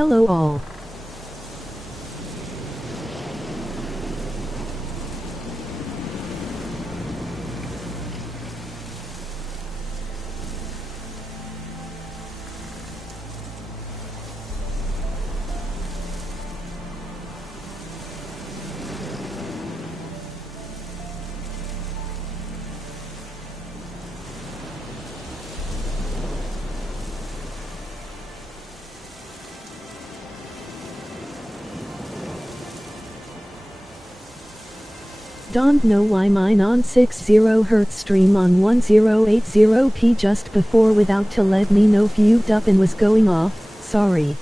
Hello all. Don't know why mine on 60Hz stream on 1080p just before without to let me know viewed up and was going off, sorry.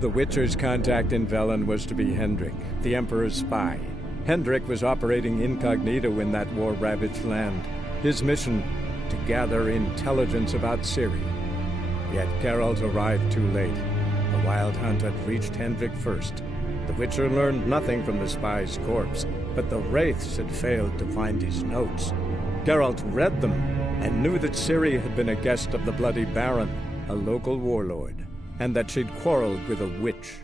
The Witcher's contact in VELEN was to be Hendrik, the Emperor's spy. Hendrik was operating incognito in that war-ravaged land. His mission, to gather intelligence about Ciri. Yet Gerald arrived too late. The Wild Hunt had reached Hendrik first. The Witcher learned nothing from the spy's corpse, but the Wraiths had failed to find his notes. Geralt read them, and knew that Ciri had been a guest of the Bloody Baron, a local warlord, and that she'd quarreled with a witch.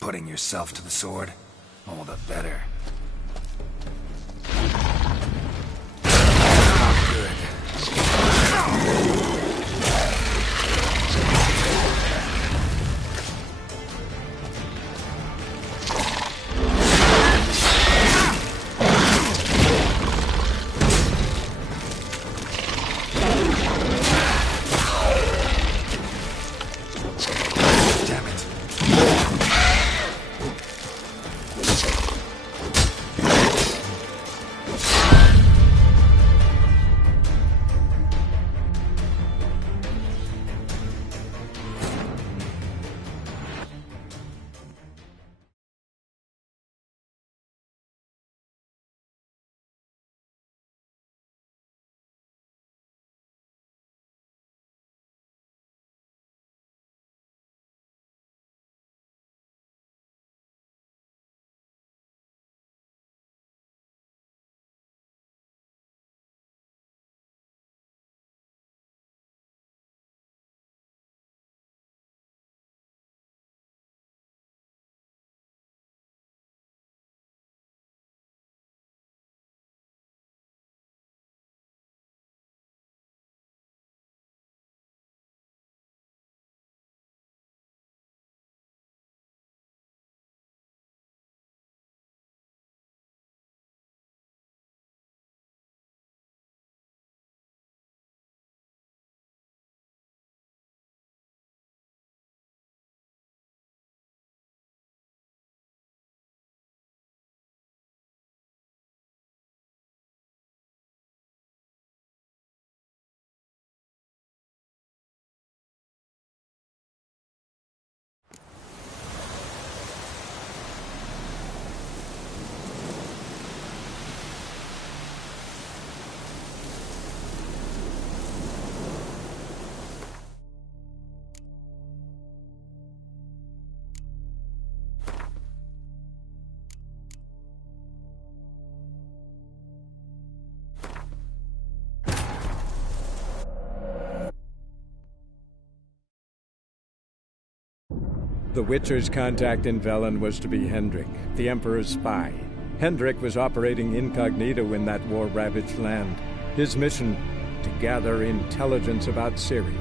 Putting yourself to the sword? All the better. The Witcher's contact in VELEN was to be Hendrik, the Emperor's spy. Hendrik was operating incognito in that war-ravaged land. His mission, to gather intelligence about Ciri.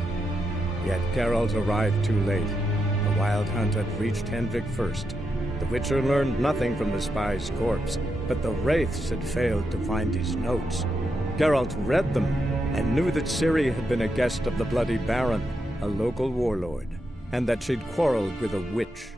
Yet Gerald arrived too late. The Wild Hunt had reached Hendrik first. The Witcher learned nothing from the spy's corpse, but the Wraiths had failed to find his notes. Geralt read them and knew that Ciri had been a guest of the Bloody Baron, a local warlord, and that she'd quarreled with a witch.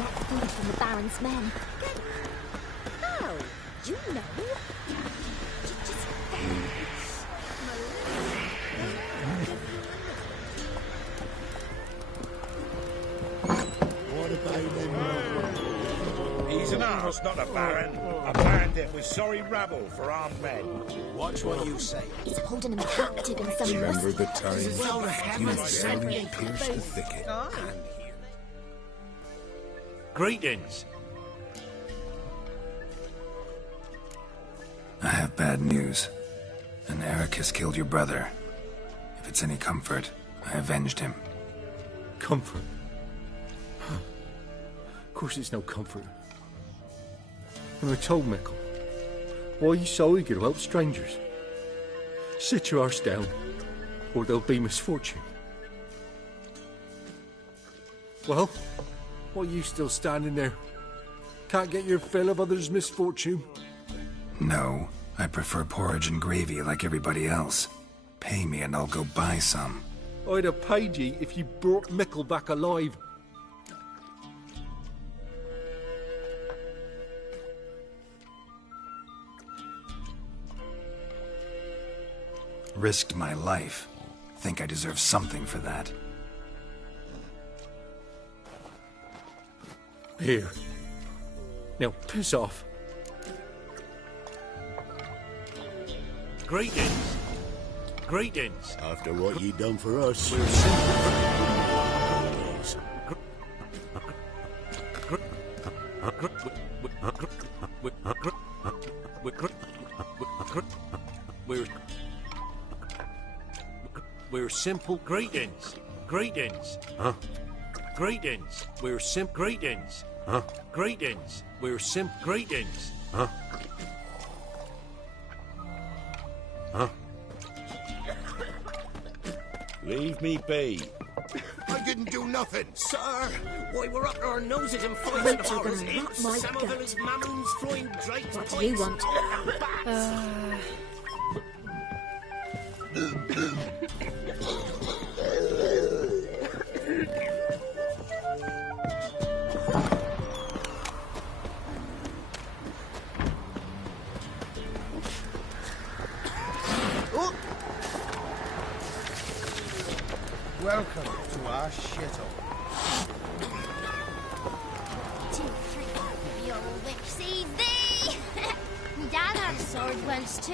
get food from the Baron's men. Oh, you know. What about them? He's an arse, not a baron. A bandit with sorry rabble for armed men. Watch what you say. He's holding him captive in some Remember the time Well, you barely pierced the thicket. Greetings. I have bad news. An Eric has killed your brother. If it's any comfort, I avenged him. Comfort? Of course it's no comfort. And I told Mickle, why you so eager to help strangers? Sit your arse down, or there'll be misfortune. Well, why are you still standing there? Can't get your fill of others' misfortune? No, I prefer porridge and gravy like everybody else. Pay me and I'll go buy some. I'd have paid ye if you brought Mickle back alive. Risked my life. Think I deserve something for that. Here. Now piss off. Greetings. Greetings. After what you done for us. We're simple. We're simple. Greetings. Greetings. Huh? Greetings. We're greetings. Huh? Greetings. We're greetings. Huh? Huh? Leave me be. I didn't do nothing. Sir, why we're up to our noses in fights Wait and till horrors, they're not imps, my Samoville's mamoons, throwing drakes, What do you want? Welcome to our shithole. You old witch sees thee! Me dad had a sword once too.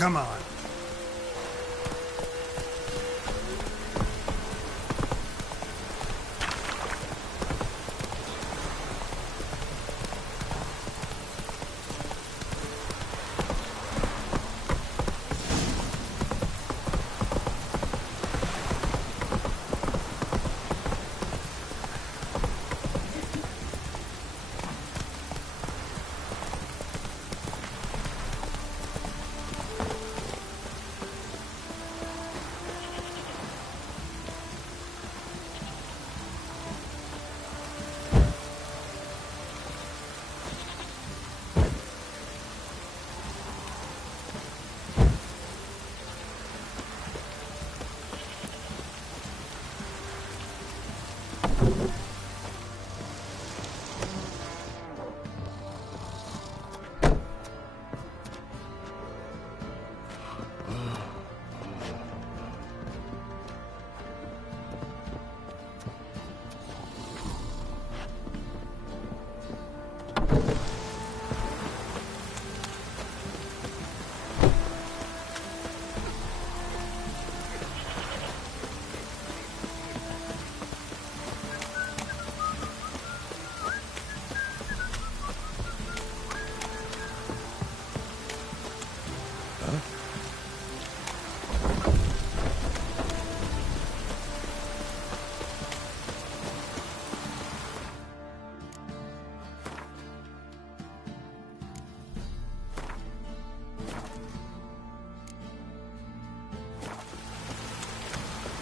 Come on.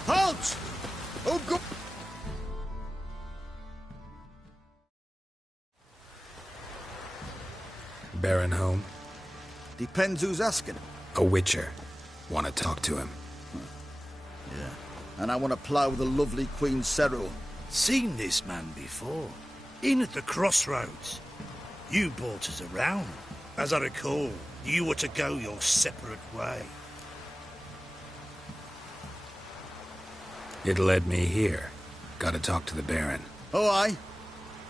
Halt! Oh, go! Baron home? Depends who's asking. A witcher. Want to talk to him. Yeah. And I want to plough the lovely Queen Cyril. Seen this man before. In at the crossroads. You brought us around. As I recall, you were to go your separate way. It led me here. Gotta talk to the Baron. Oh, aye?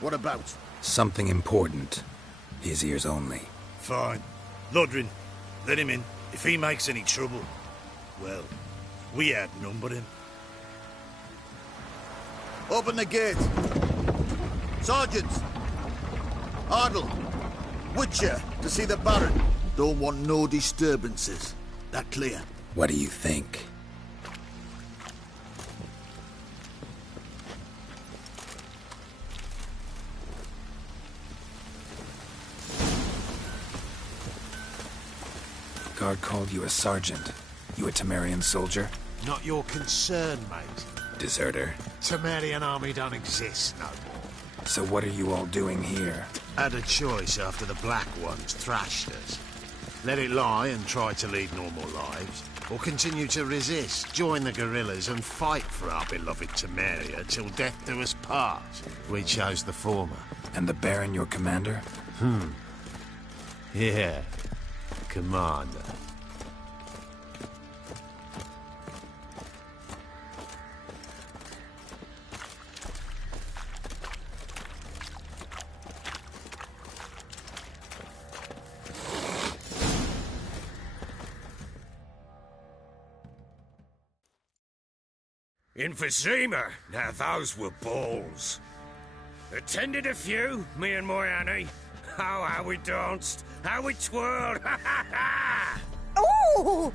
What about? Something important. His ears only. Fine. Lodrin, let him in. If he makes any trouble, well, we outnumber him. Open the gate. Sergeants! Ardle! Witcher, to see the Baron. Don't want no disturbances. That clear? What do you think? Guard called you a sergeant. You a Temerian soldier? Not your concern, mate. Deserter. Temerian army don't exist no more. So what are you all doing here? Had a choice after the Black Ones thrashed us. Let it lie and try to lead normal lives, or continue to resist, join the guerrillas and fight for our beloved Temeria till death do us part. We chose the former. And the Baron your commander? Yeah. Commander. Infosema, now those were balls. Attended a few, me and my Annie. Oh, how we danced, how we twirled, ha ha ha! Ooh!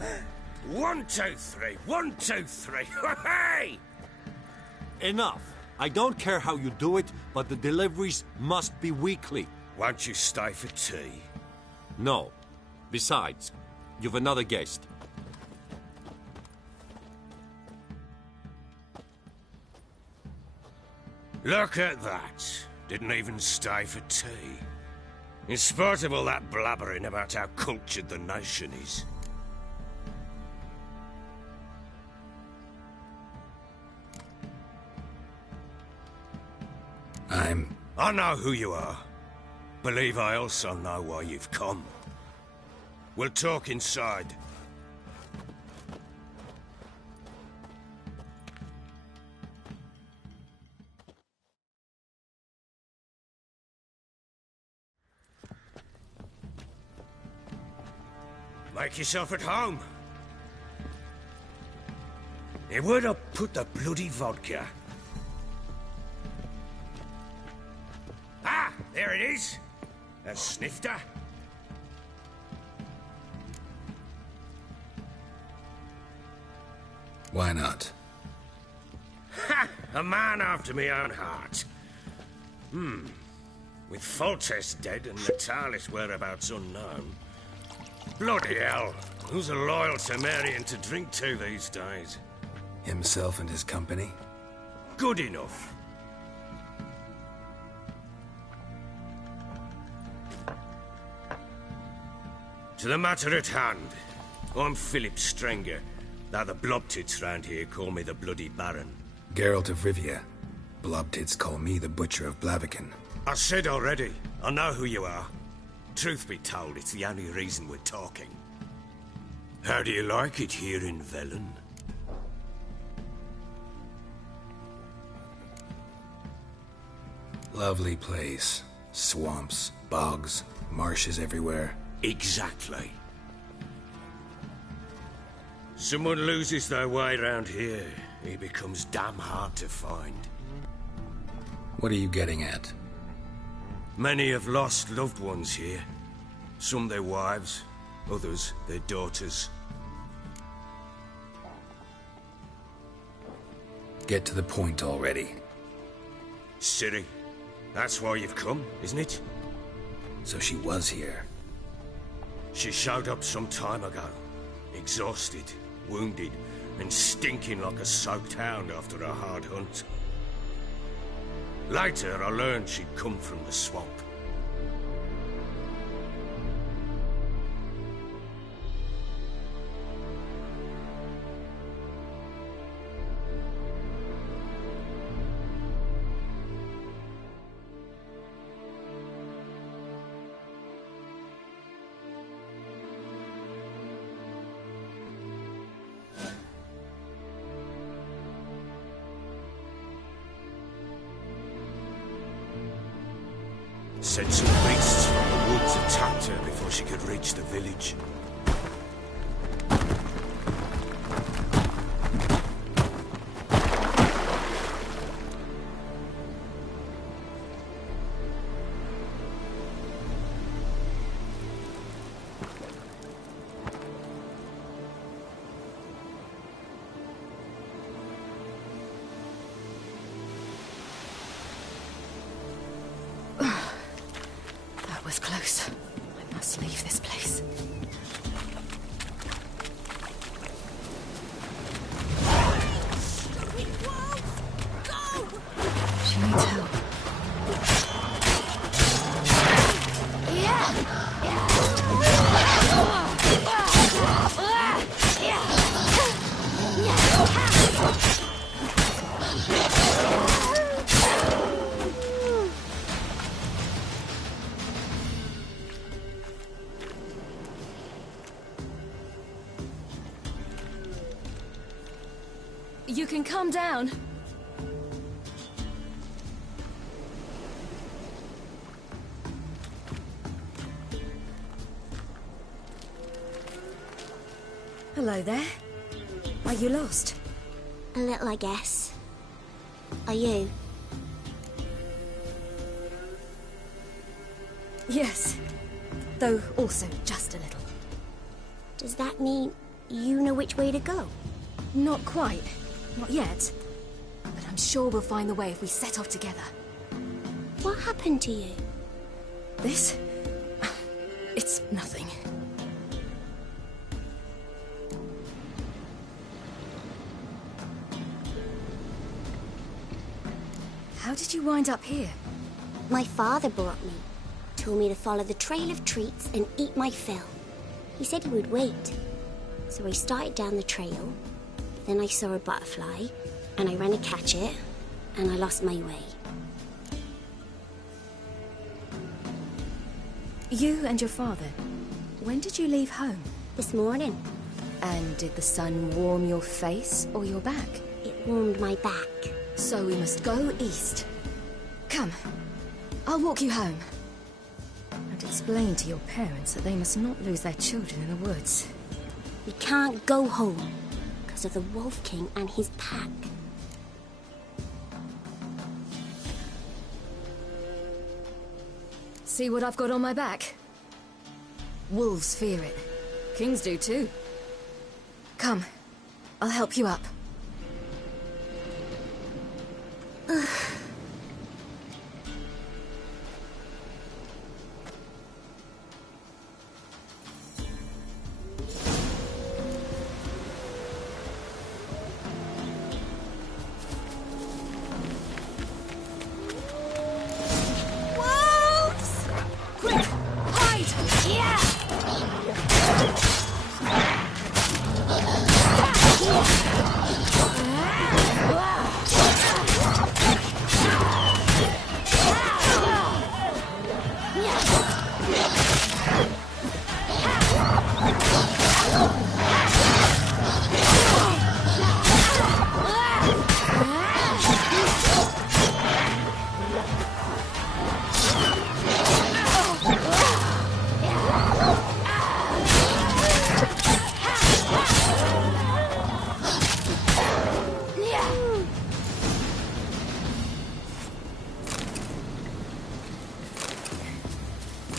1, 2, 3, 1, 2, 3, hey! Enough. I don't care how you do it, but the deliveries must be weekly. Won't you stay for tea? No. Besides, you've another guest. Look at that. Didn't even stay for tea. In spite of all that blabbering about how cultured the nation is. I know who you are. Believe I also know why you've come. We'll talk inside. Make yourself at home. Hey, where'd I put the bloody vodka? Ah, there it is. A snifter. Why not? Ha! A man after my own heart. With Foltest dead and Natalis' whereabouts unknown. Bloody hell. Who's a loyal Temerian to drink to these days? Himself and his company? Good enough. To the matter at hand. I'm Philip Strenger. Now the blobtits round here call me the Bloody Baron. Gerald of Rivia. Blobtits call me the Butcher of Blaviken. I said already, I know who you are. Truth be told, it's the only reason we're talking. How do you like it here in VELEN? Lovely place. Swamps, bogs, marshes everywhere. Exactly. Someone loses their way around here, he becomes damn hard to find. What are you getting at? Many have lost loved ones here. Some their wives, others their daughters. Get to the point already. Ciri, that's why you've come, isn't it? So she was here. She showed up some time ago. Exhausted, wounded, and stinking like a soaked hound after a hard hunt. Later, I learned she'd come from the swamp. Said some beasts from the woods attacked her before she could reach the village. Close. I must leave this place. She needs help. You can calm down. Hello there. Are you lost? A little, I guess. Are you? Yes. Though also just a little. Does that mean you know which way to go? Not quite. Not yet. But I'm sure we'll find the way if we set off together. What happened to you? This? It's nothing. How did you wind up here? My father brought me. Told me to follow the trail of treats and eat my fill. He said he would wait. So I started down the trail. Then I saw a butterfly, and I ran to catch it, and I lost my way. You and your father, when did you leave home? This morning. And did the sun warm your face or your back? It warmed my back. So we must go east. Come, I'll walk you home. And explain to your parents that they must not lose their children in the woods. We can't go home because of the Wolf King and his pack. See what I've got on my back? Wolves fear it. Kings do too. Come, I'll help you up.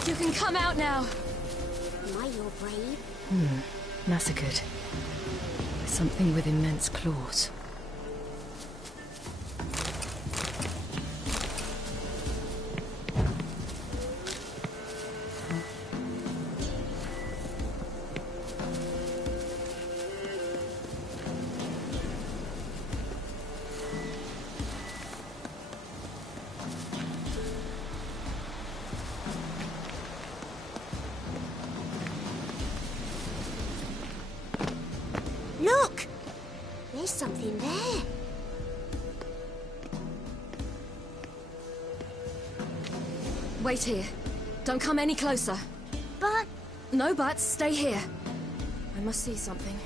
You can come out now. Am I your brave? Massacred. Something with immense claws. Look! There's something there. Wait here. Don't come any closer. But... No buts. Stay here. I must see something.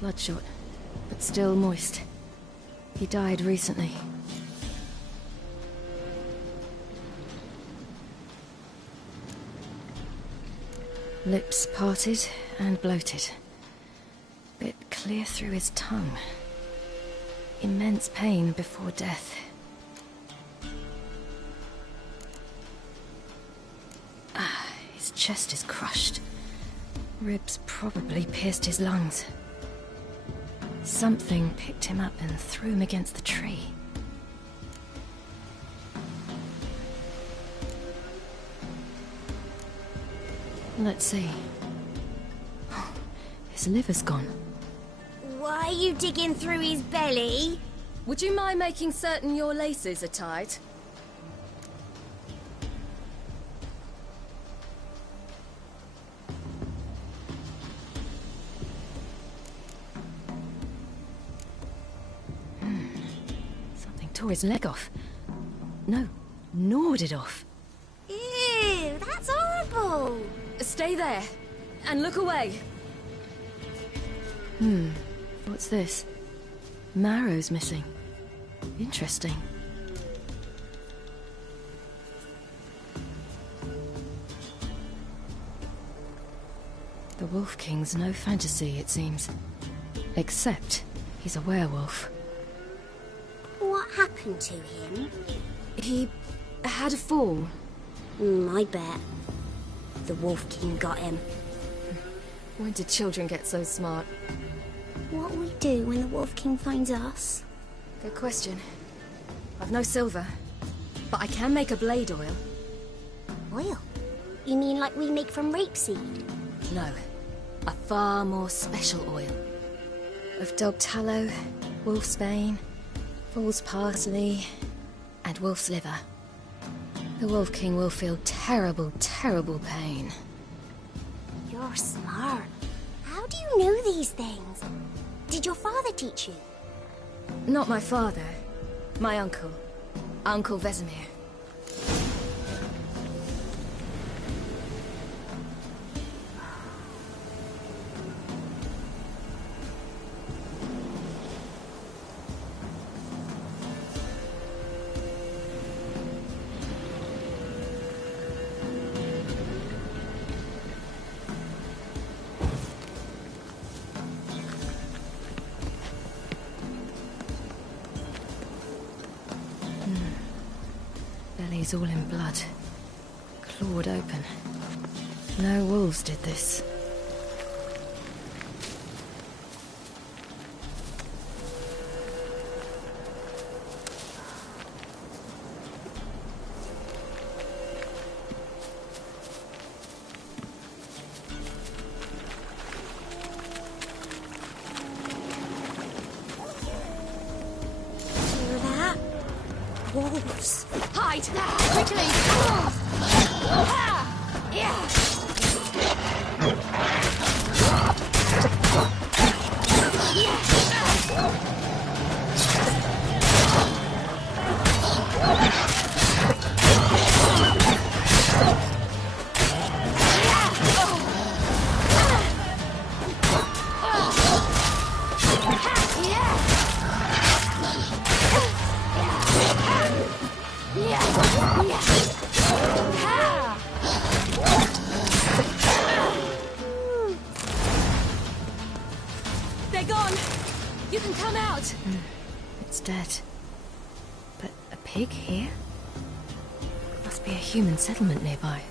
Bloodshot, but still moist. He died recently. Lips parted and bloated. Bit clear through his tongue. Immense pain before death. His chest is crushed. Ribs probably pierced his lungs. Something picked him up and threw him against the tree. Let's see. Oh, his liver's gone. Why are you digging through his belly? Would you mind making certain your laces are tied? Tore his leg off. No, gnawed it off. Ew, that's horrible. Stay there, and look away. What's this? Marrow's missing. Interesting. The Wolf King's no fantasy, it seems. Except he's a werewolf. What happened to him? He had a fall. I bet. The Wolf King got him. When did children get so smart? What'll we do when the Wolf King finds us? Good question. I've no silver, but I can make a blade oil. Oil? You mean like we make from rapeseed? No, a far more special oil. Of dog tallow, wolf's bane, fool's parsley, and wolf's liver. The Wolf King will feel terrible, terrible pain. You're smart. How do you know these things? Did your father teach you? Not my father. My uncle. Uncle Vesemir. is all in blood. Clawed open. No wolves did this. Wolves. Hide! Quickly! They're gone! You can come out! It's dead. But a pig here? Must be a human settlement nearby.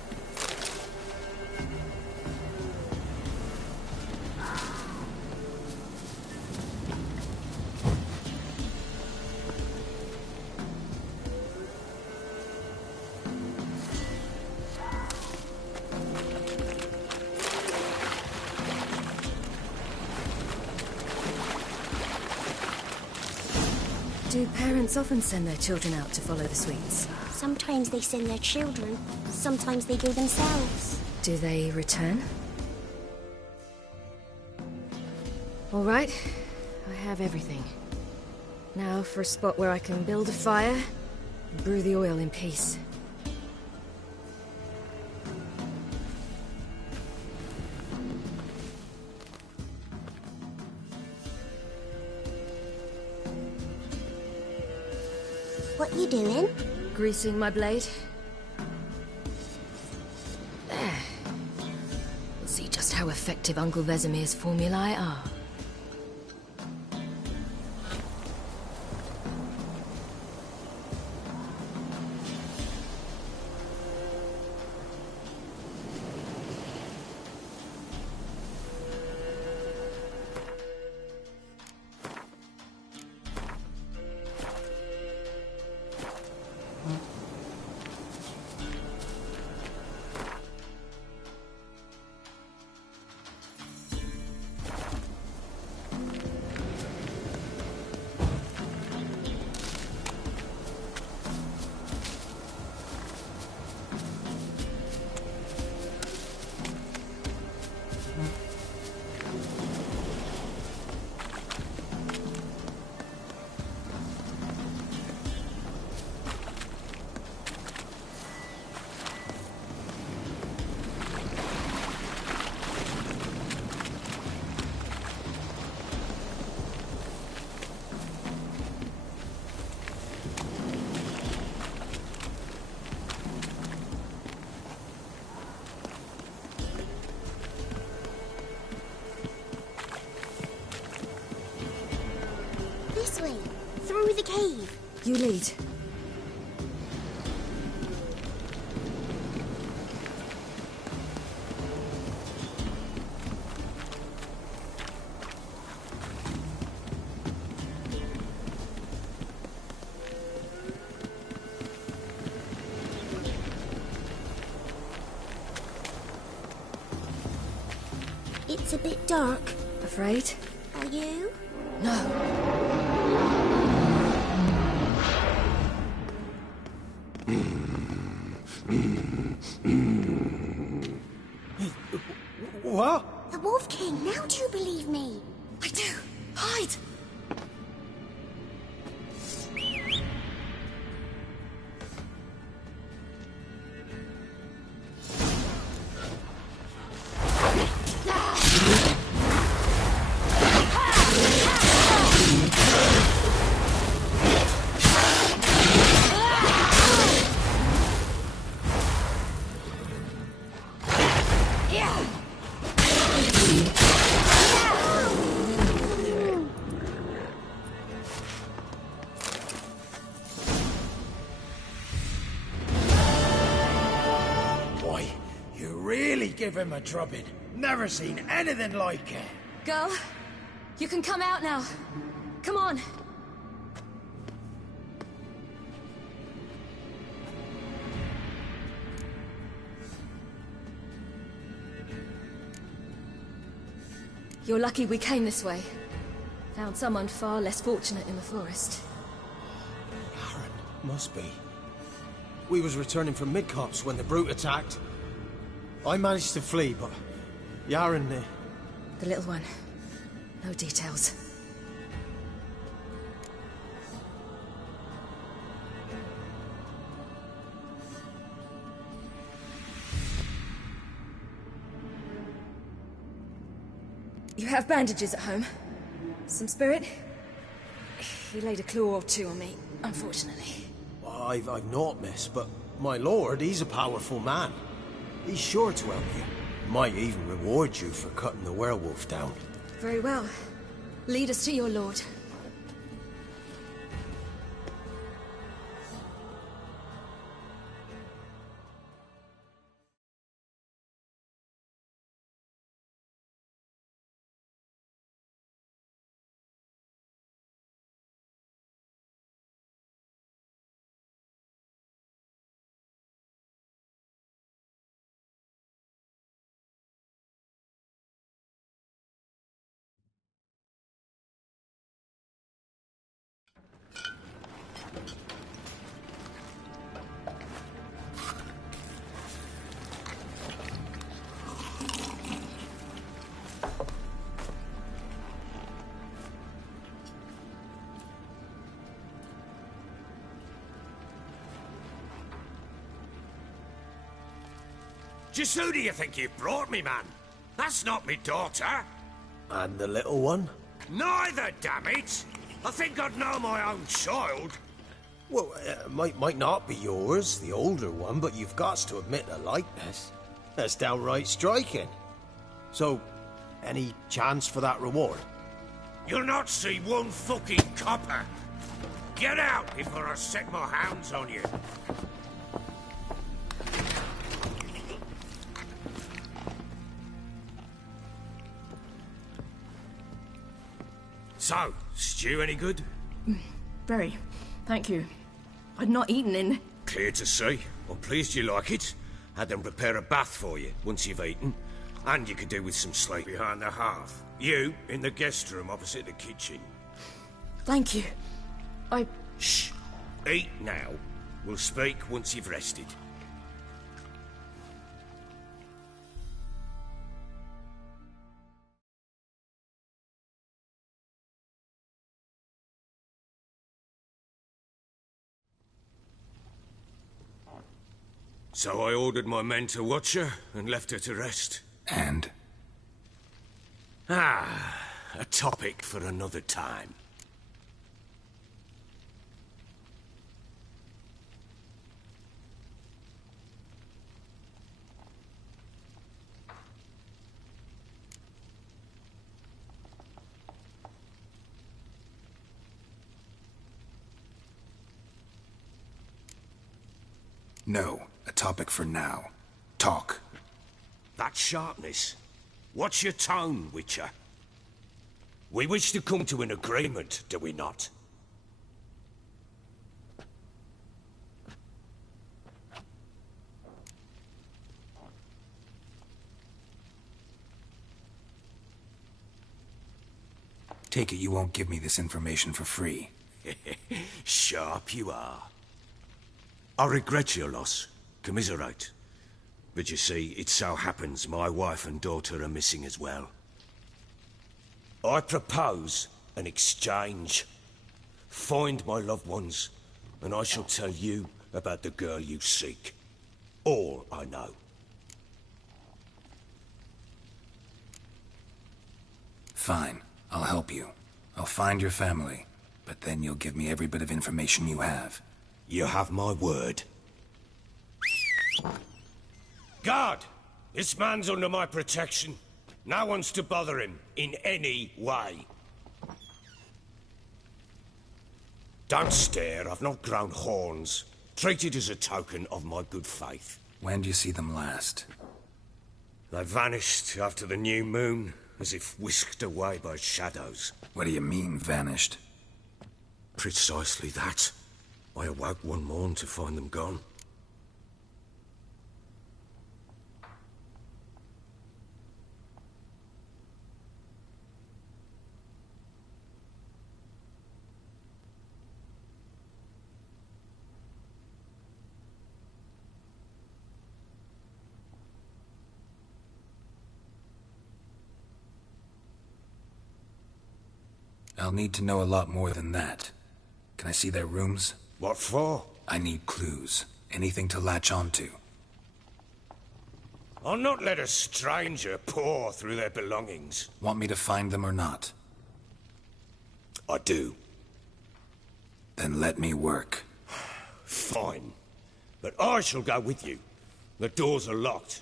Do parents often send their children out to follow the sweets? Sometimes they send their children, sometimes they go themselves. Do they return? All right, I have everything. Now for a spot where I can build a fire and brew the oil in peace. What you doing? Greasing my blade. There. We'll see just how effective Uncle Vesemir's formulae are. This way, through the cave. You lead. It's a bit dark. Afraid? Are you? No. What? The Wolf King, now do you believe me? I do. Hide! give him a drubbing. Never seen anything like it. Girl, you can come out now. Come on. You're lucky we came this way. Found someone far less fortunate in the forest. Aaron, must be. We was returning from Midcops when the brute attacked. I managed to flee, but Yaren... The little one. No details. You have bandages at home? Some spirit? He laid a claw or two on me, unfortunately. I've naught, miss, but my lord, he's a powerful man. He's sure to help you. Might even reward you for cutting the werewolf down. Very well. Lead us to your lord. Just who do you think you've brought me, man? That's not me daughter. And the little one? Neither, damn it! I think I'd know my own child. Well, might not be yours, the older one, but you've got to admit a likeness. That's downright striking. So, any chance for that reward? You'll not see one fucking copper. Get out before I set my hounds on you. So, stew any good? Very. Thank you. I'd not eaten in... Clear to see. I'm pleased you like it. Had them prepare a bath for you once you've eaten. And you could do with some sleep behind the hearth. You, in the guest room opposite the kitchen. Thank you. Shh. Eat now. We'll speak once you've rested. So I ordered my men to watch her and left her to rest. And? A topic for another time. No, a topic for now. Talk. That sharpness. What's your tone, Witcher? We wish to come to an agreement, do we not? Take it you won't give me this information for free. Sharp you are. I regret your loss. Commiserate. But you see, it so happens my wife and daughter are missing as well. I propose an exchange. Find my loved ones, and I shall tell you about the girl you seek. All I know. Fine. I'll help you. I'll find your family. But then you'll give me every bit of information you have. You have my word. Guard! This man's under my protection. No one's to bother him in any way. Don't stare, I've not grown horns. Treat it as a token of my good faith. When do you see them last? They vanished after the new moon, as if whisked away by shadows. What do you mean, vanished? Precisely that. I awoke one morn to find them gone. I'll need to know a lot more than that. Can I see their rooms? What for? I need clues. Anything to latch onto. I'll not let a stranger pore through their belongings. Want me to find them or not? I do. Then let me work. Fine. But I shall go with you. The doors are locked.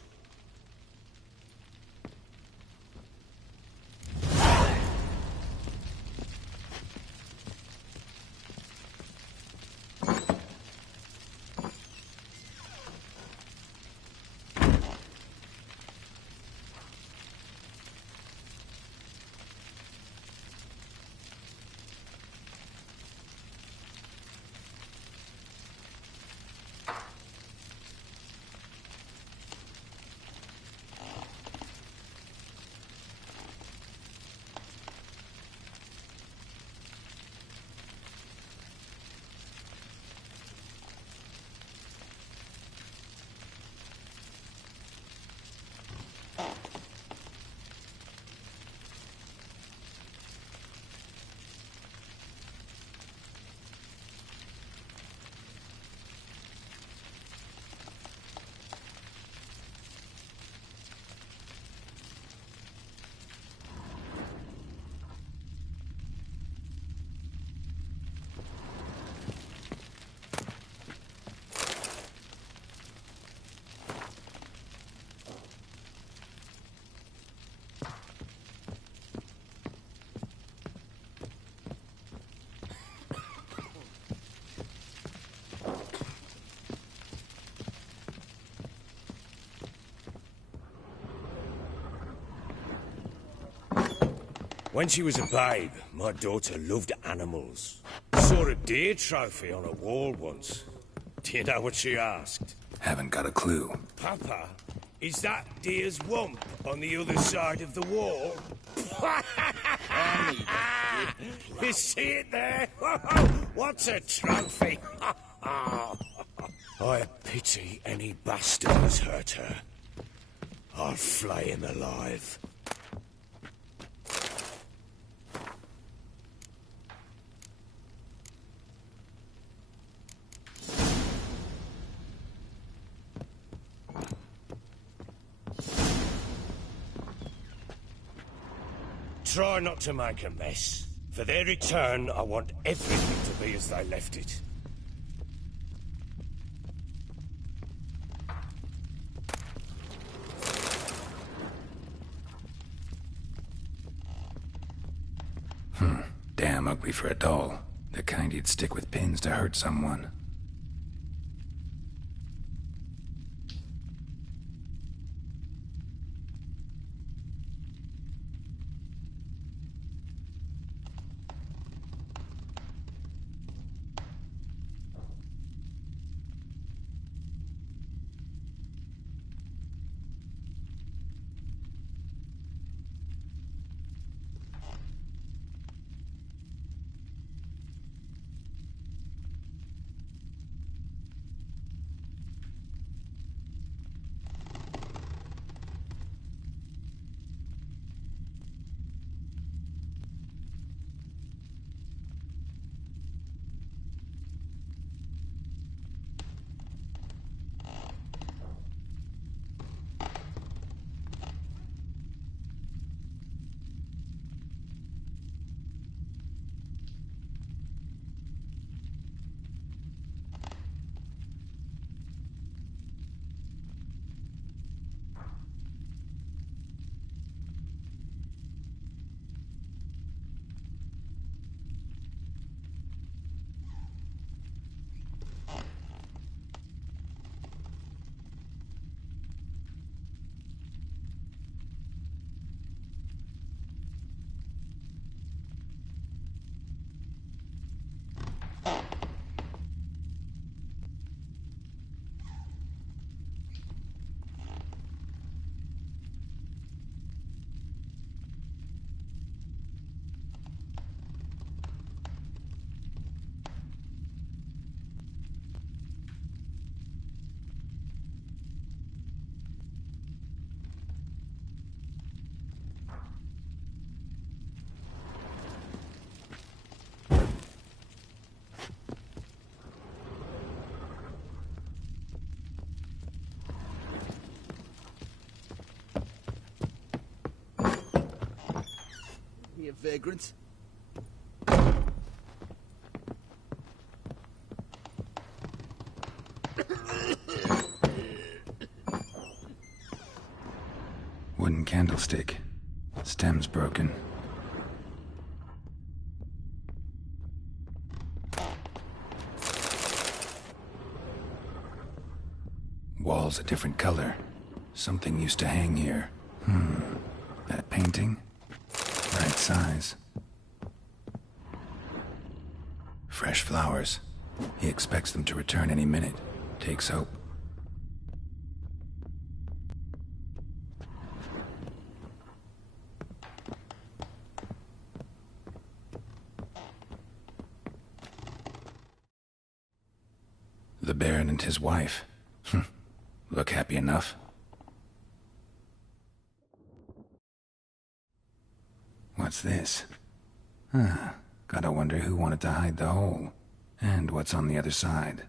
When she was a babe, my daughter loved animals. Saw a deer trophy on a wall once. Do you know what she asked? Haven't got a clue. Papa, is that deer's wump on the other side of the wall? You see it there? What's a trophy? I pity any bastard who's hurt her. I'll flay him alive. Try not to make a mess. For their return, I want everything to be as they left it. Damn ugly for a doll. The kind you'd stick with pins to hurt someone. you vagrant. Wooden candlestick. Stem's broken. Wall's a different color. Something used to hang here. That painting? Right size. Fresh flowers. He expects them to return any minute. Takes hope. The Baron and his wife. Look happy enough. What's this? Gotta wonder who wanted to hide the hole. And what's on the other side.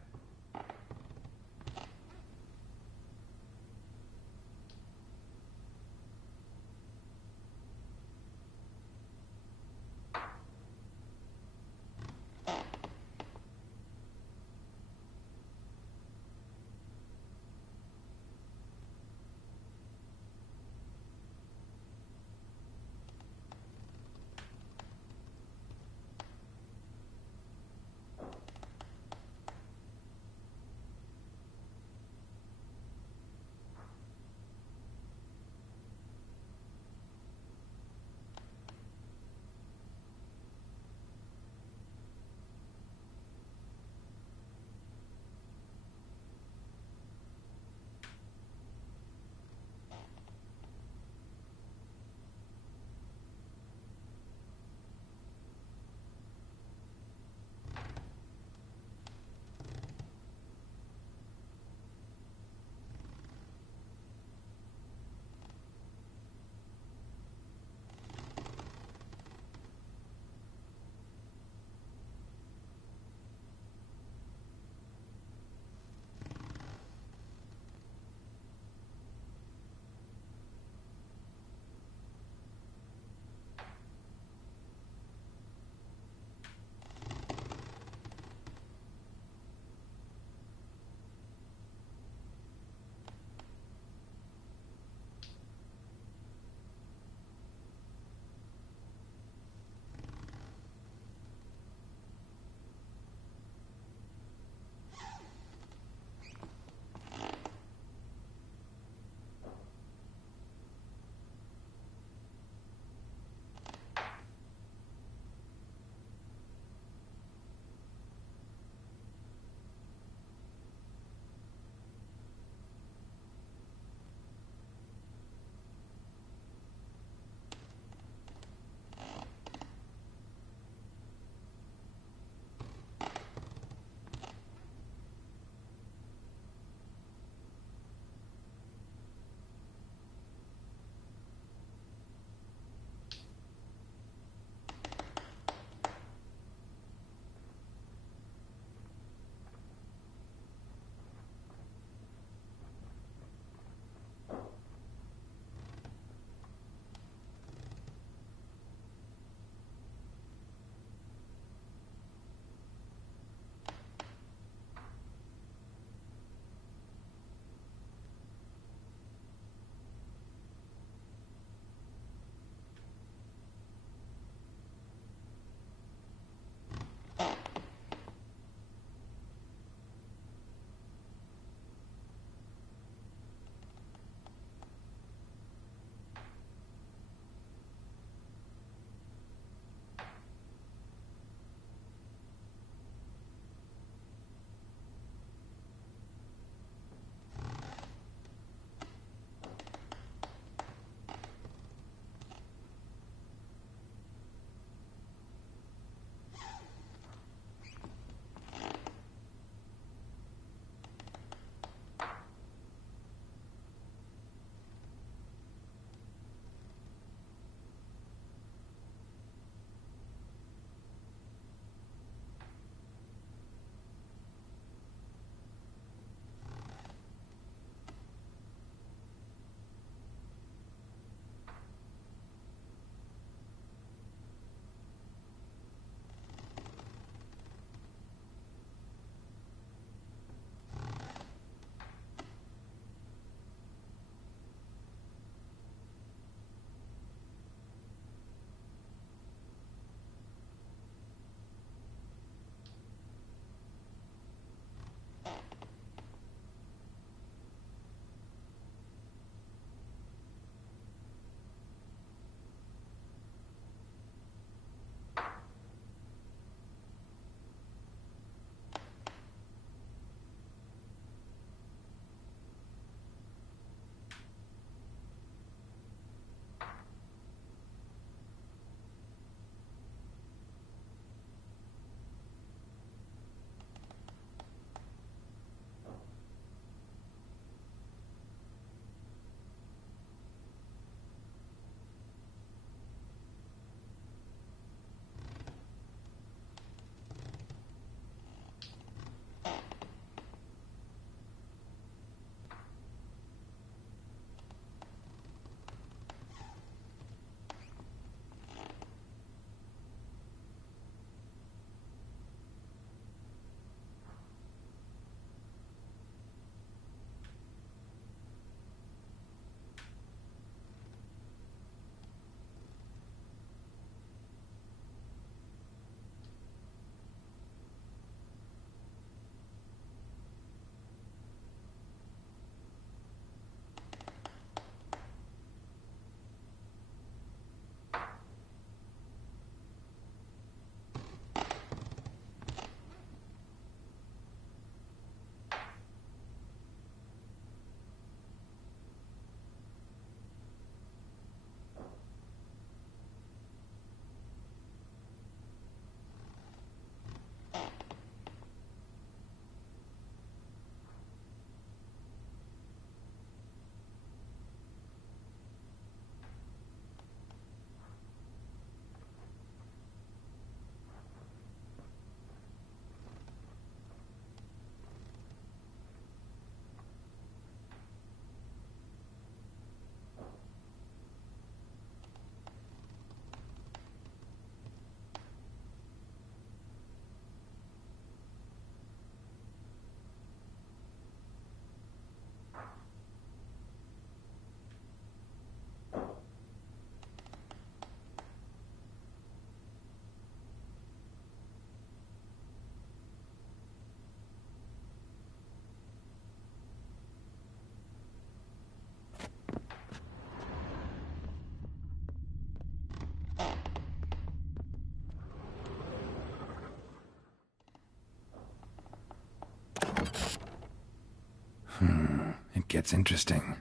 gets interesting.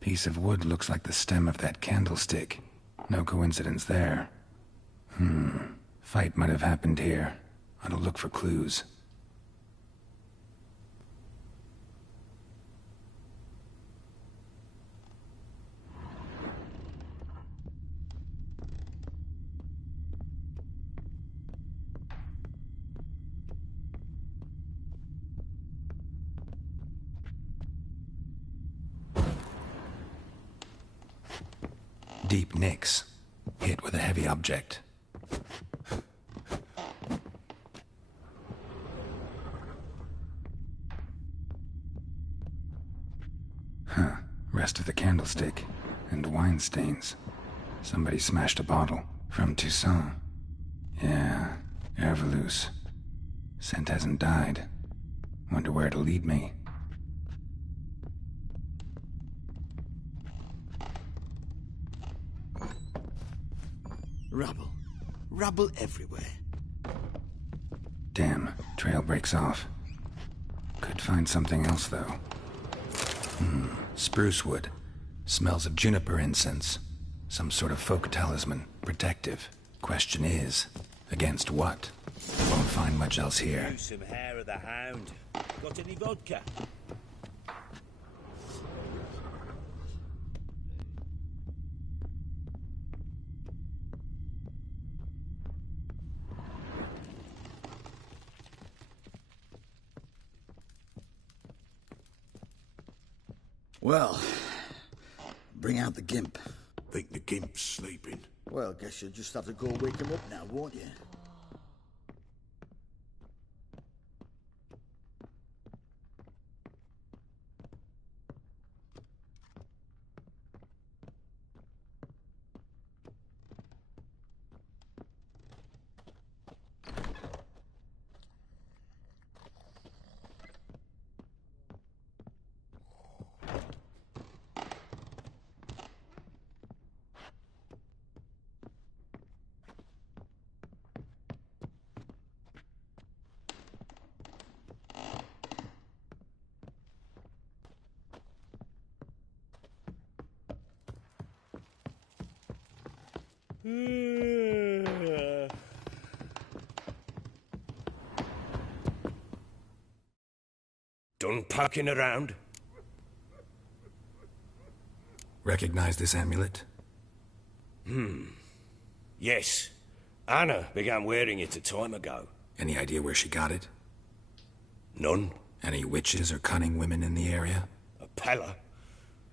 Piece of wood looks like the stem of that candlestick. No coincidence there. Fight might have happened here. Ought to look for clues. Deep nicks, hit with a heavy object. Rest of the candlestick, and wine stains. Somebody smashed a bottle. From Toussaint. Yeah, Herveloos. Scent hasn't died. Wonder where it'll lead me. Rubble. Rubble everywhere. Damn, trail breaks off. Could find something else, though. Spruce wood. Smells of juniper incense. Some sort of folk talisman. Protective. Question is, against what? Won't find much else here. Use some hair of the hound. Got any vodka? Well, bring out the gimp. Think the gimp's sleeping. Well, guess you'll just have to go wake him up now, won't you? Done poking around? Recognize this amulet? Yes. Anna began wearing it a time ago. Any idea where she got it? None. Any witches or cunning women in the area? A Pella.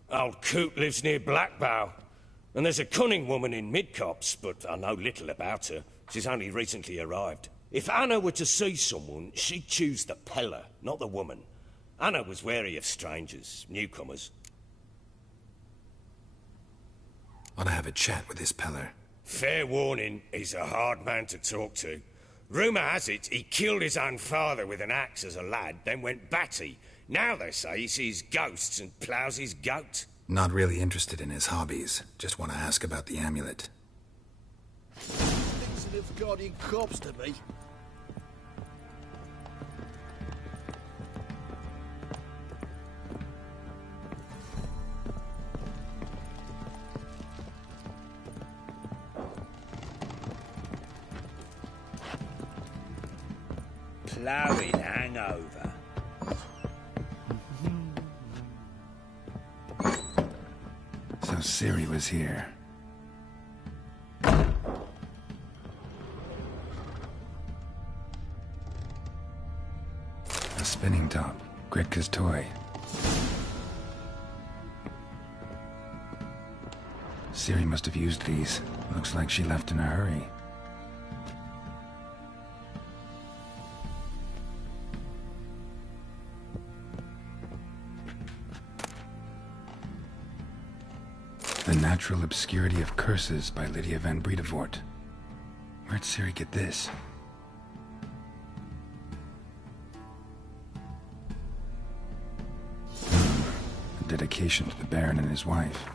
Old Coot lives near Blackbow. And there's a cunning woman in Midcopse, but I know little about her. She's only recently arrived. If Anna were to see someone, she'd choose the Pella, not the woman. Anna was wary of strangers, newcomers. Ought to have a chat with this Peller. Fair warning, he's a hard man to talk to. Rumour has it he killed his own father with an axe as a lad, then went batty. Now they say he sees ghosts and ploughs his goat. Not really interested in his hobbies. Just want to ask about the amulet. Thinks of the guardian corpse to me. Ploughing hangover. So Ciri was here. A spinning top. Gritka's toy. Ciri must have used these. Looks like she left in a hurry. The Natural Obscurity of Curses by Lydia van Bredevoort. Where'd Ciri get this? A dedication to the Baron and his wife.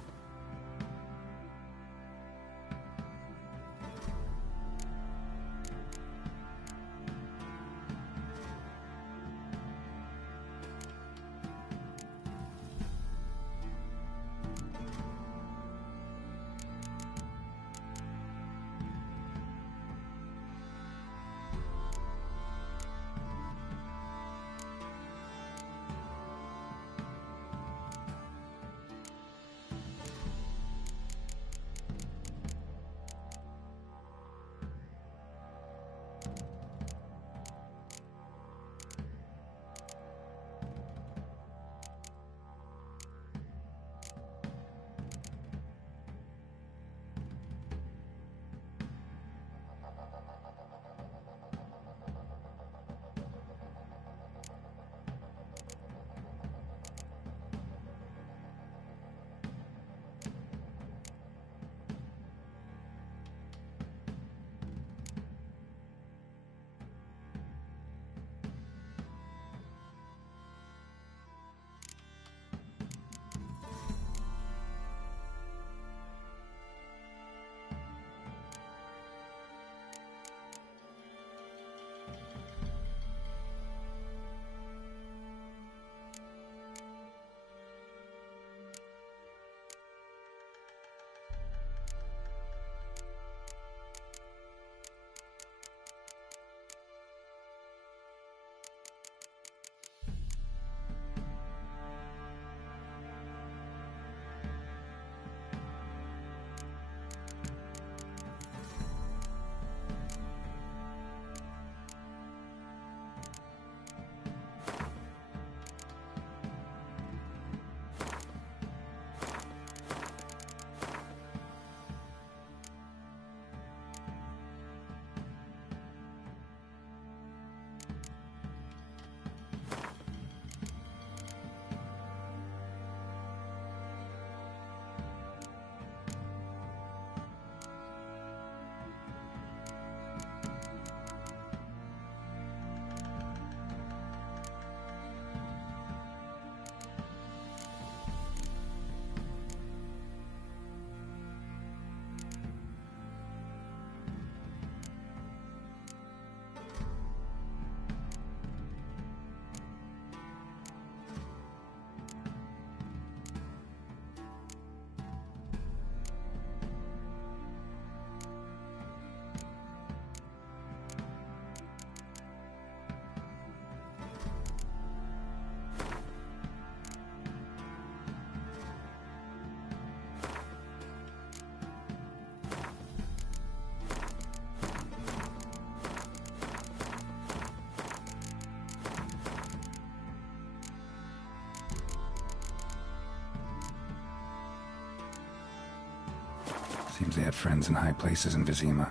Seems they had friends in high places in Vizima.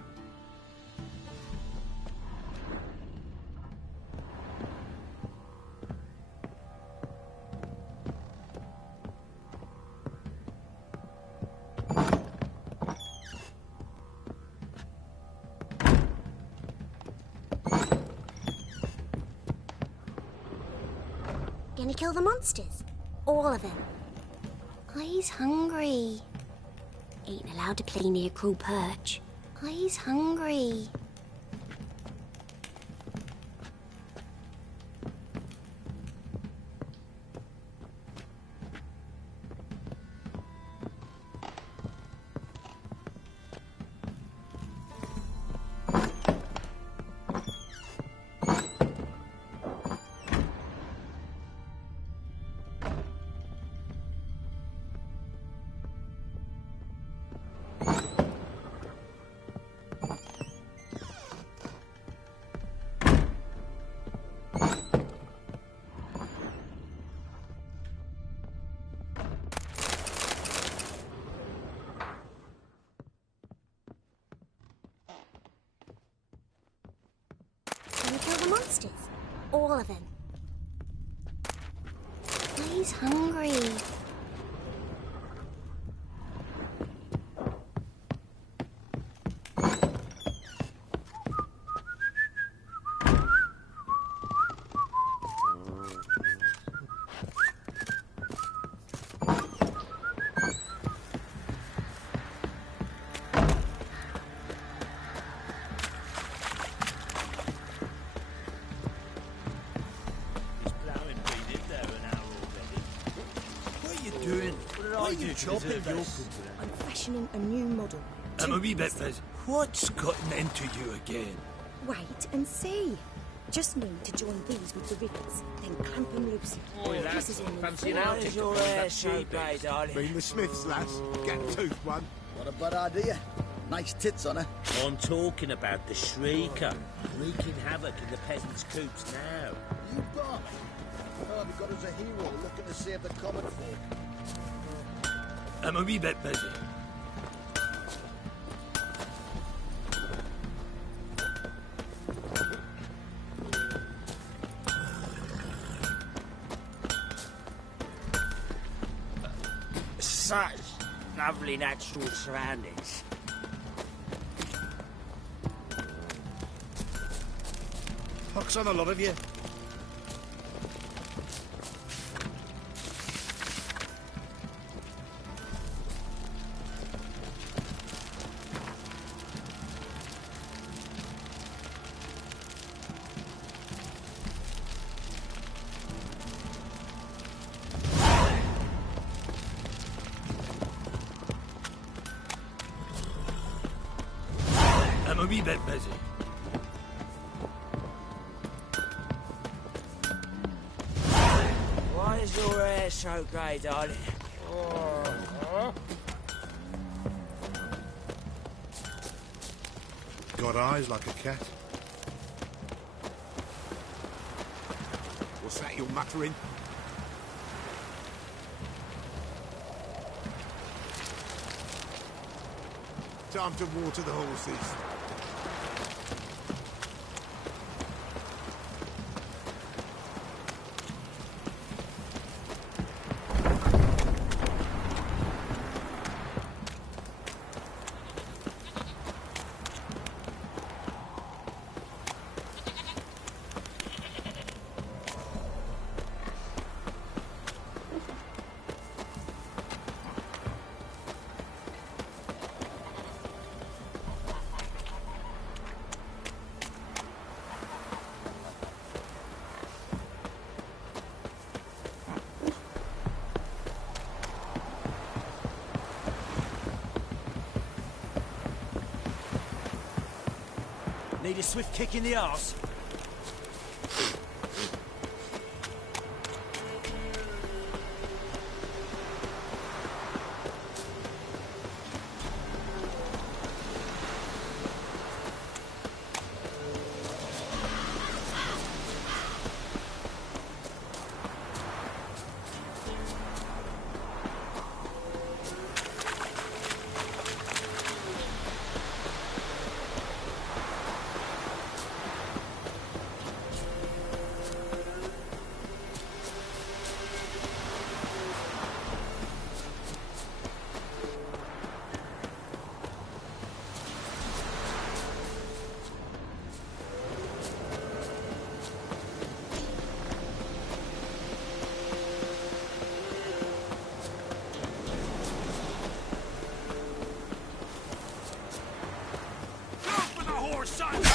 Gonna kill the monsters? All of them? I's hungry. Ain't allowed to play near Crow Perch. I's hungry. Gonna kill the monsters? All of them? I's hungry. I'm fashioning a new model. I'm a wee bit busy. What's gotten into you again? Wait and see. Just need to join these with the riggers, then clamp them loose. Oi, lass, fancy an outing? Your hair so grey, darling. Been the Smiths, lass. Get a tooth one. What a bad idea. Nice tits on her. I'm talking about the Shrieker, wreaking havoc in the peasants' coops now. You bark. Oh, we've got us a hero looking to save the common folk. I'm a wee bit busy. Such lovely natural surroundings. Pox on the lot of you. I'm a wee bit busy. Why is your hair so grey, darling? Got eyes like a cat. What's that you're muttering? Time to water the horses. Need a swift kick in the arse. more, son!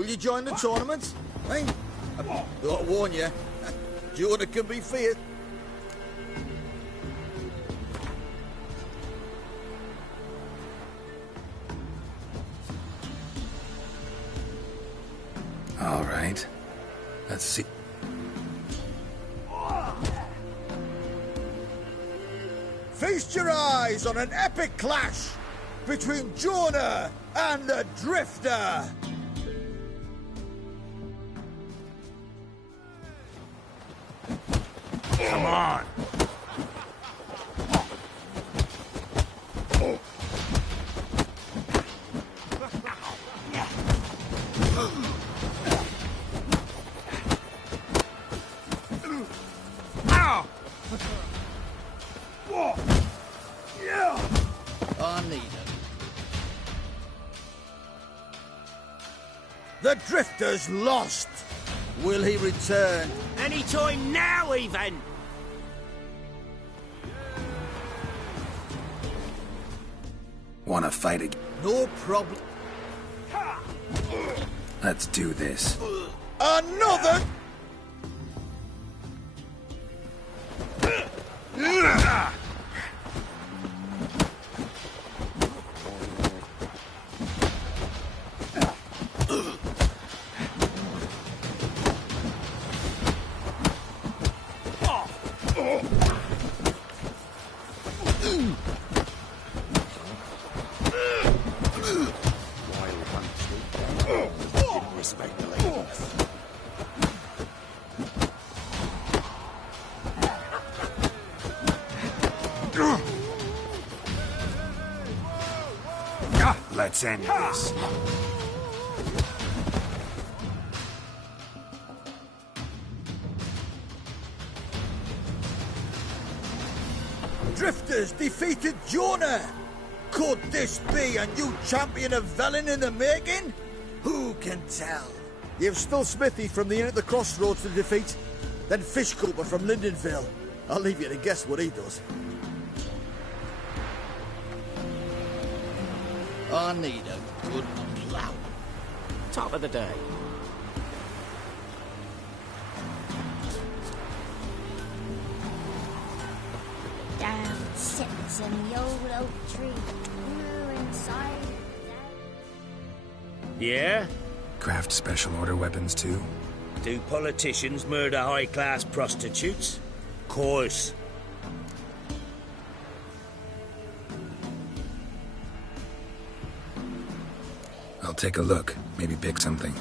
Will you join the tournament? Hey? I'll warn you. Jordan can be feared. All right. Let's see. Feast your eyes on an epic clash between Jonah and the Drifter. Come on. I need him. The Drifter's lost. Will he return? Any time now, even! Wanna fight again? No problem. Let's do this. Another! Let's end this. Drifters defeated Jonah! Could this be a new champion of Velen in the making? Who can tell? You've still Smithy from the inn at the crossroads to defeat, then Fish Cooper from Lindenville. I'll leave you to guess what he does. I need a good plough. Top of the day. Down sits in the old oak tree. Inside. Yeah? Craft special order weapons too? Do politicians murder high-class prostitutes? Course. I'll take a look. Maybe pick something.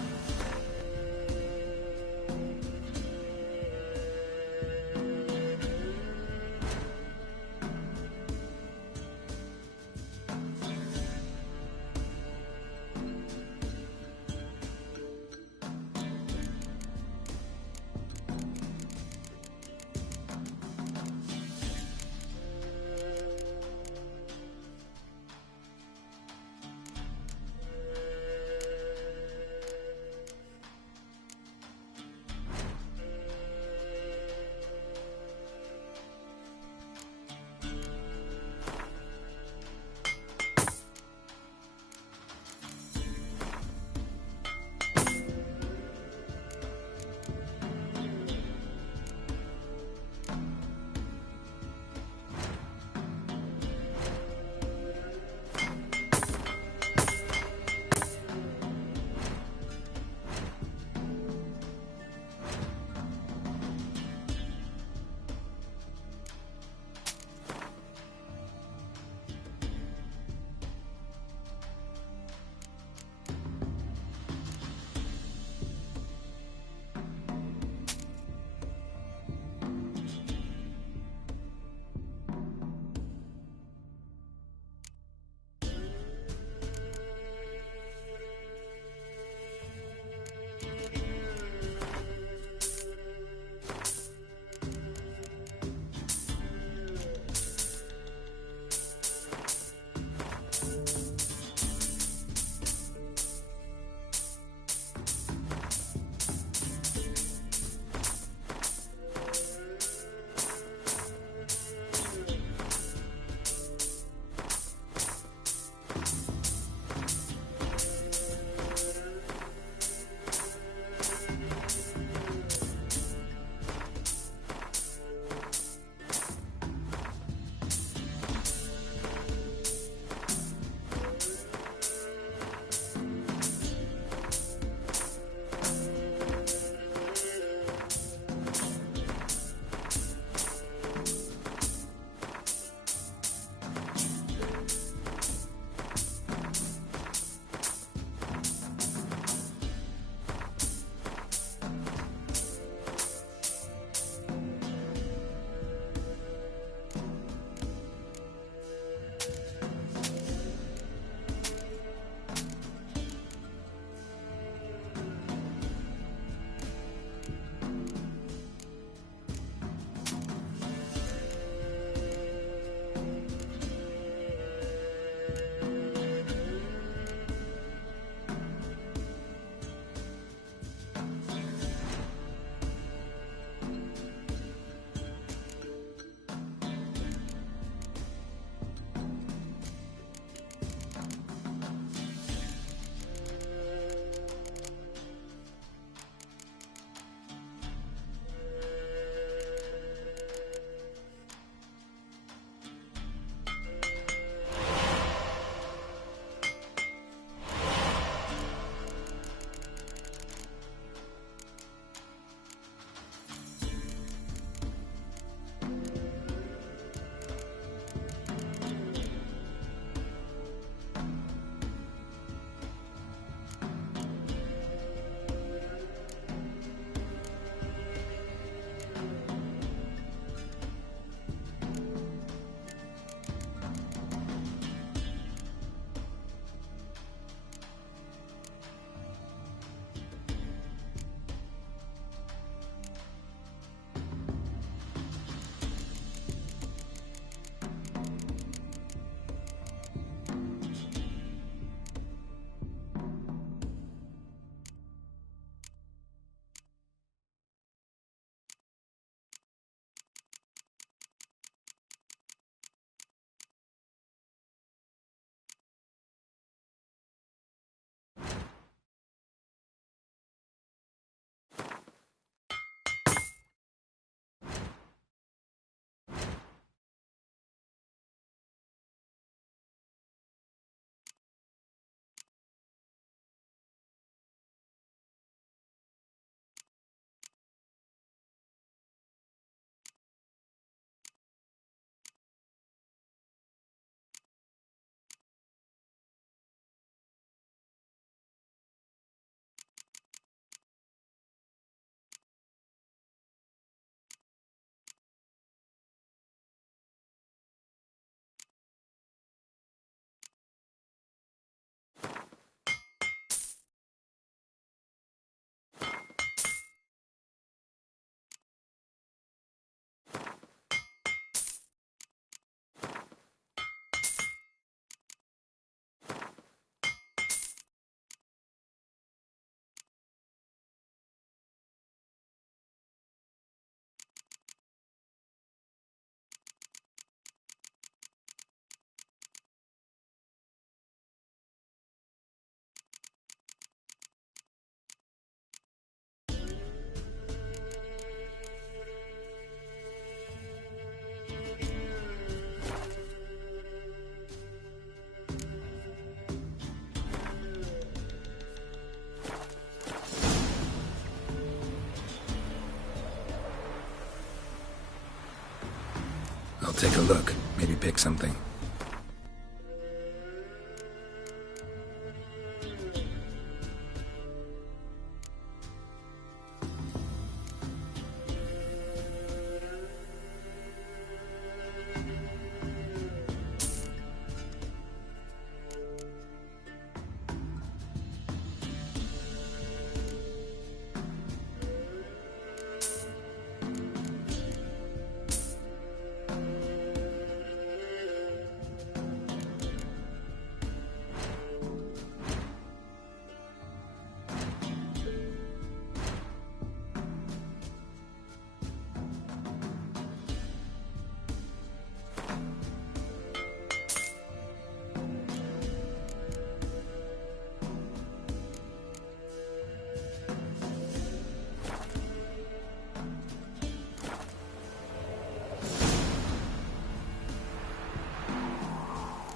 I'll take a look, maybe pick something.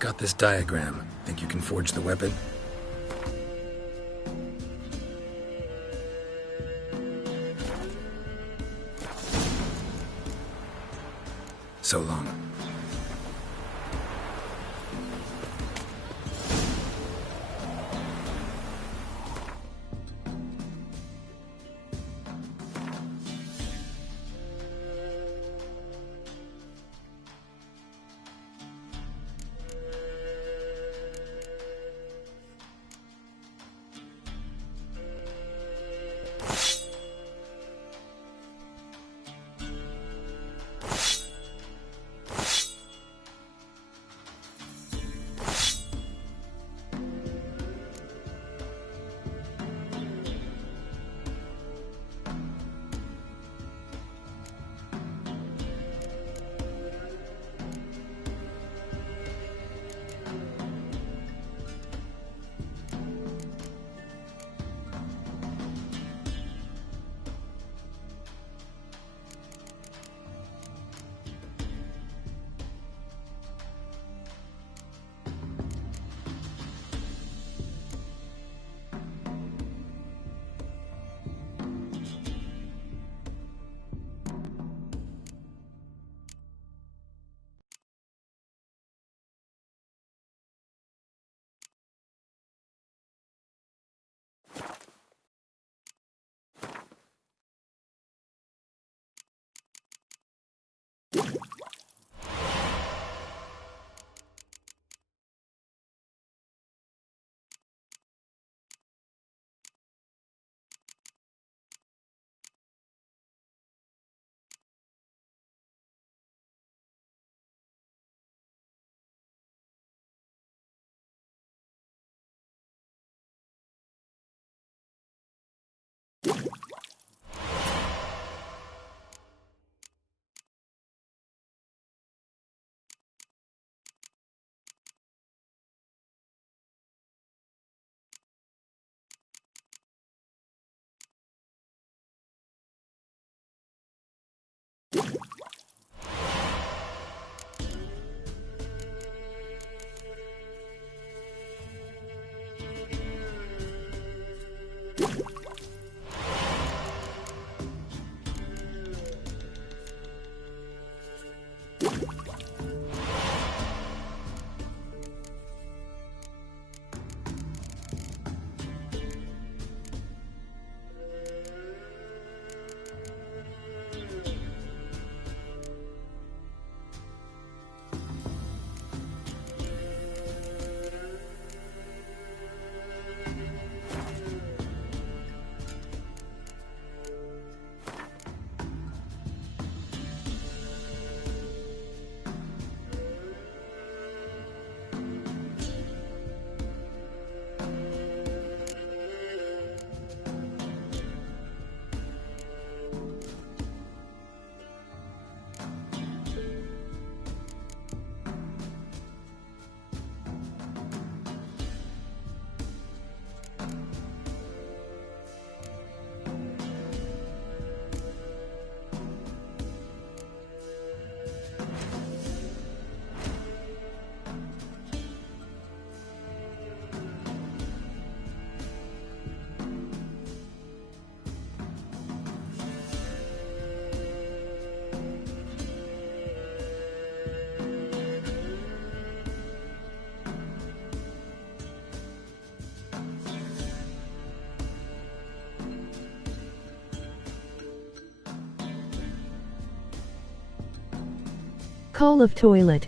Got this diagram. Think you can forge the weapon? So long. Call of toilet.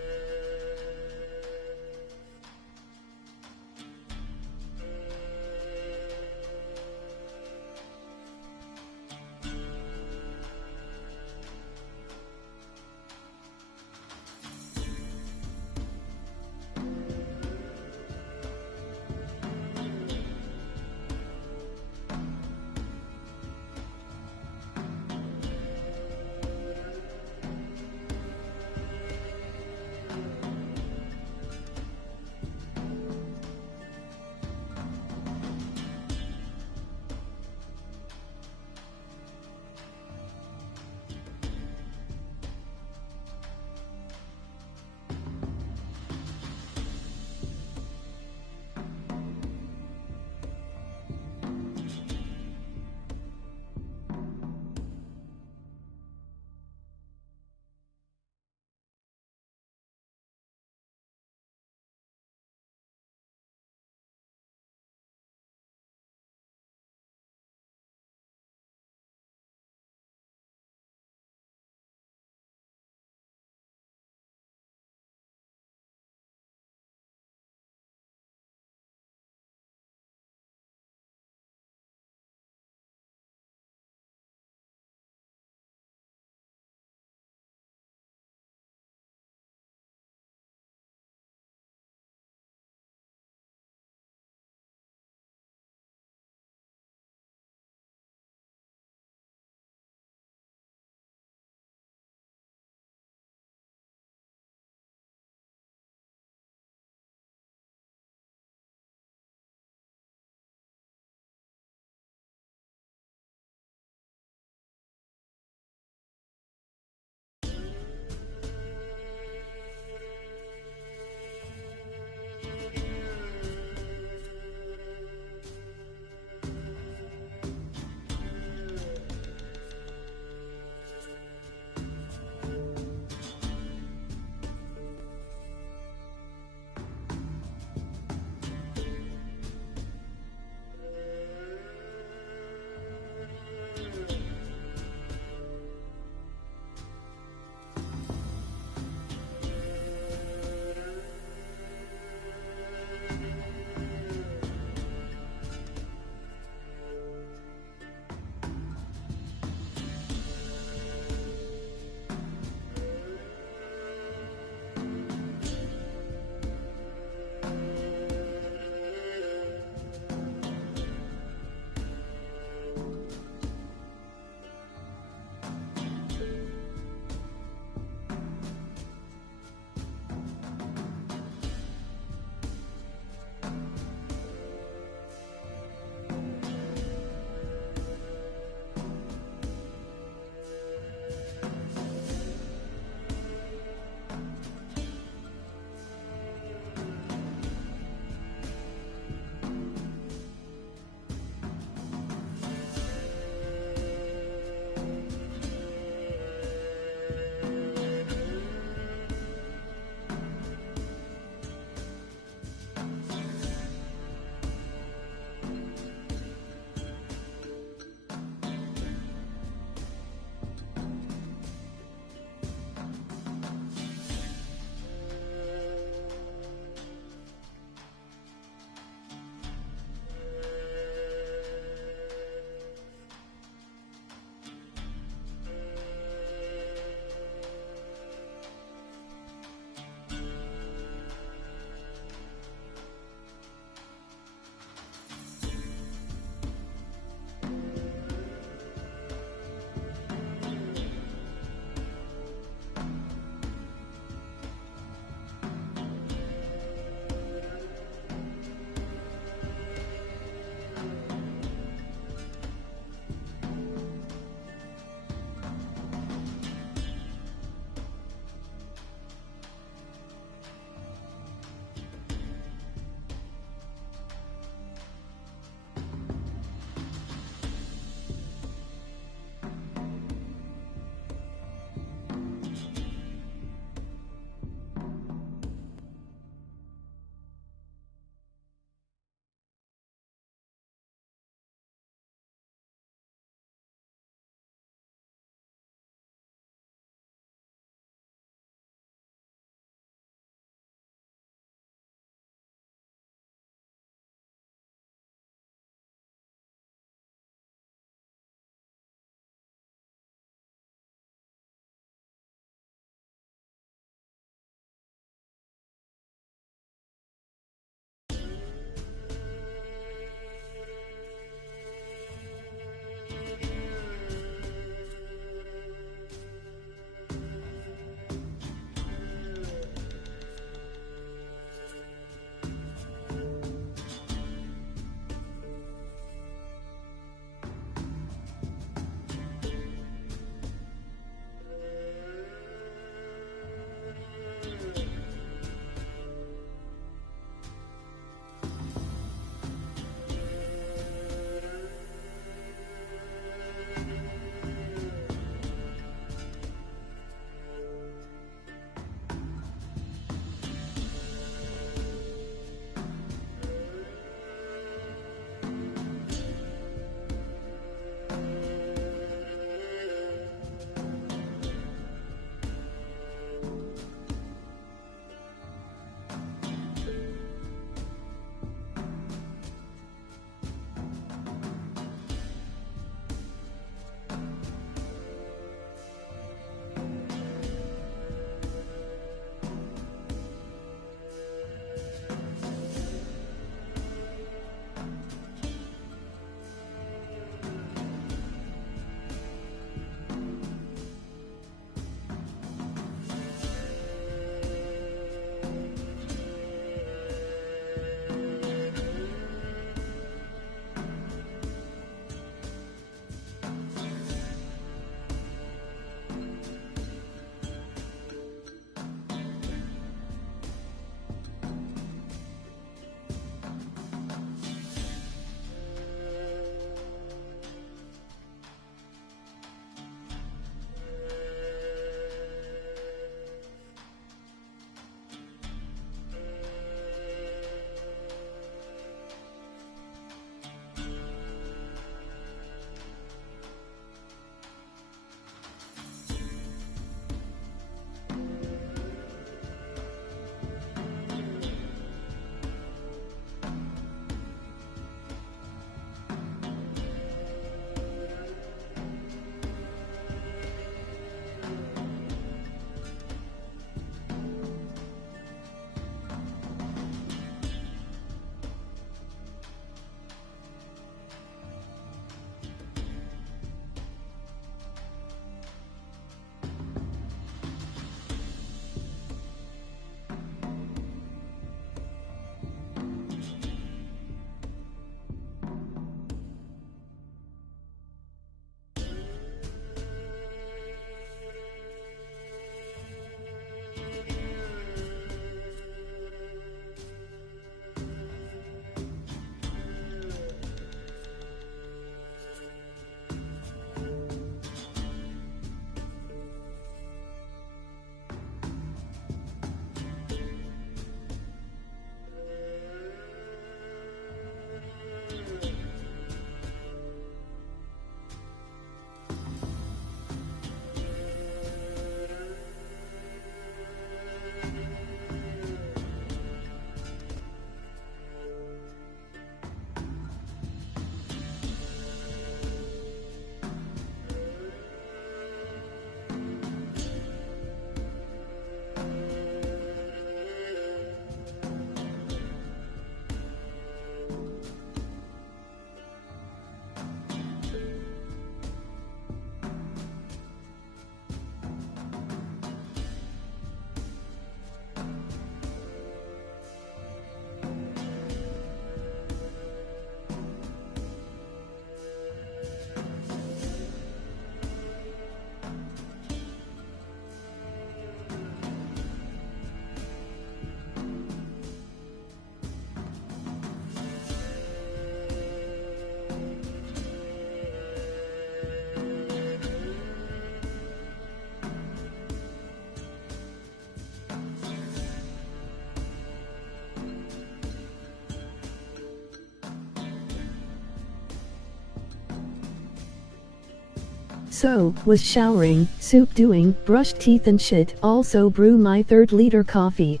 So, was showering, soup doing, brushed teeth and shit, also brew my 3rd liter coffee.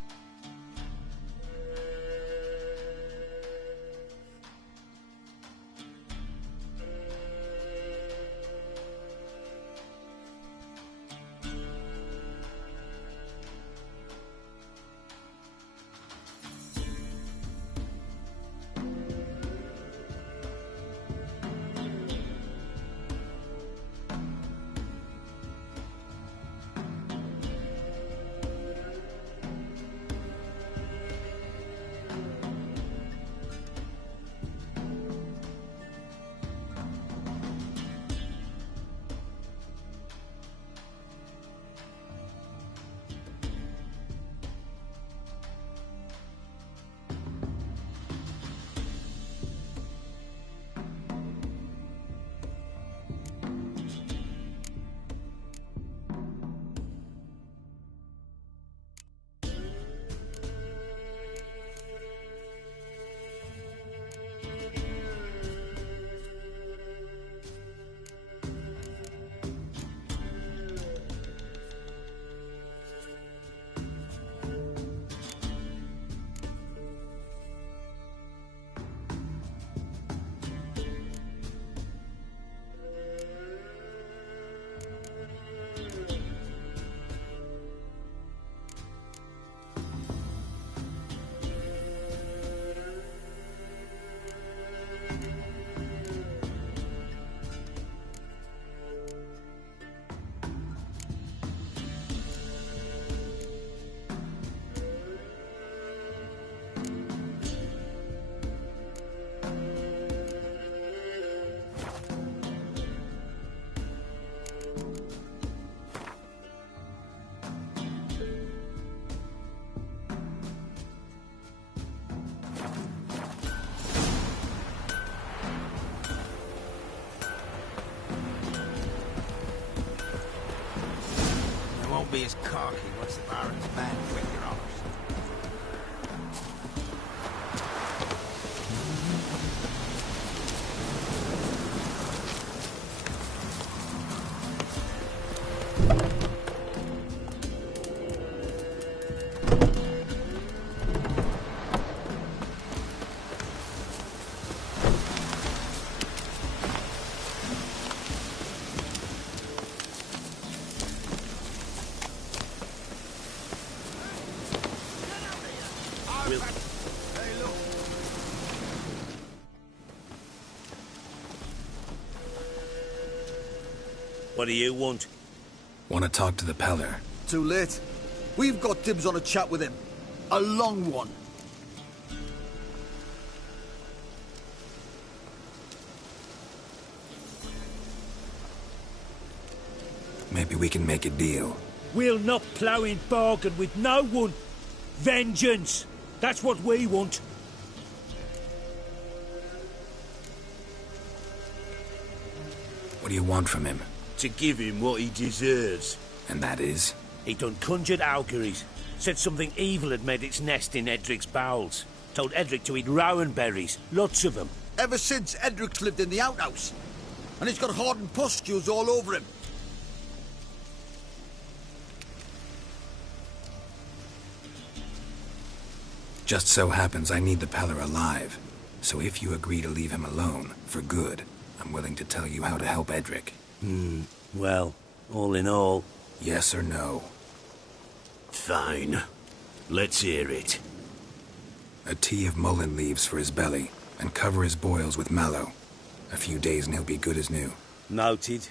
Be as cocky once the Baron's man quit your honours. What do you want? Want to talk to the Peller. Too late. We've got dibs on a chat with him. A long one. Maybe we can make a deal. We'll not plough in bargain with no one. Vengeance! That's what we want. What do you want from him? To give him what he deserves. And that is? He done conjured auguries. Said something evil had made its nest in Edric's bowels. Told Edric to eat rowan berries. Lots of them. Ever since Edric's lived in the outhouse. And he's got hardened pustules all over him. Just so happens I need the Peller alive. So if you agree to leave him alone, for good, I'm willing to tell you how to help Edric. Well, all in all... Yes or no? Fine. Let's hear it. A tea of mullein leaves for his belly, and cover his boils with mallow. A few days and he'll be good as new. Noted.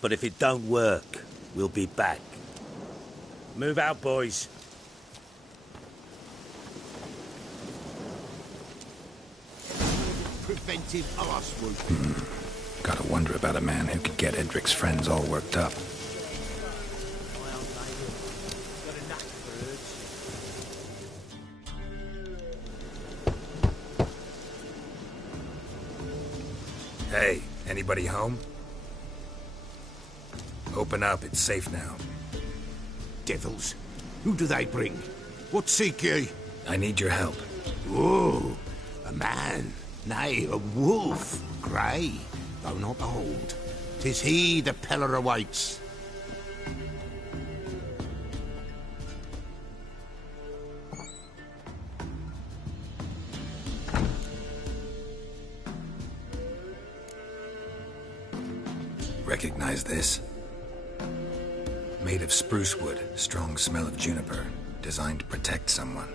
But if it don't work, we'll be back. Move out, boys. Preventive arse swooping. Gotta wonder about a man who could get Edric's friends all worked up. Hey, anybody home? Open up, it's safe now. Devils, who do they bring? What seek ye? I need your help. Oh, a man, nay, a wolf, grey, though not old. 'Tis he the Peller awaits. Recognize this? Made of spruce wood, strong smell of juniper, designed to protect someone.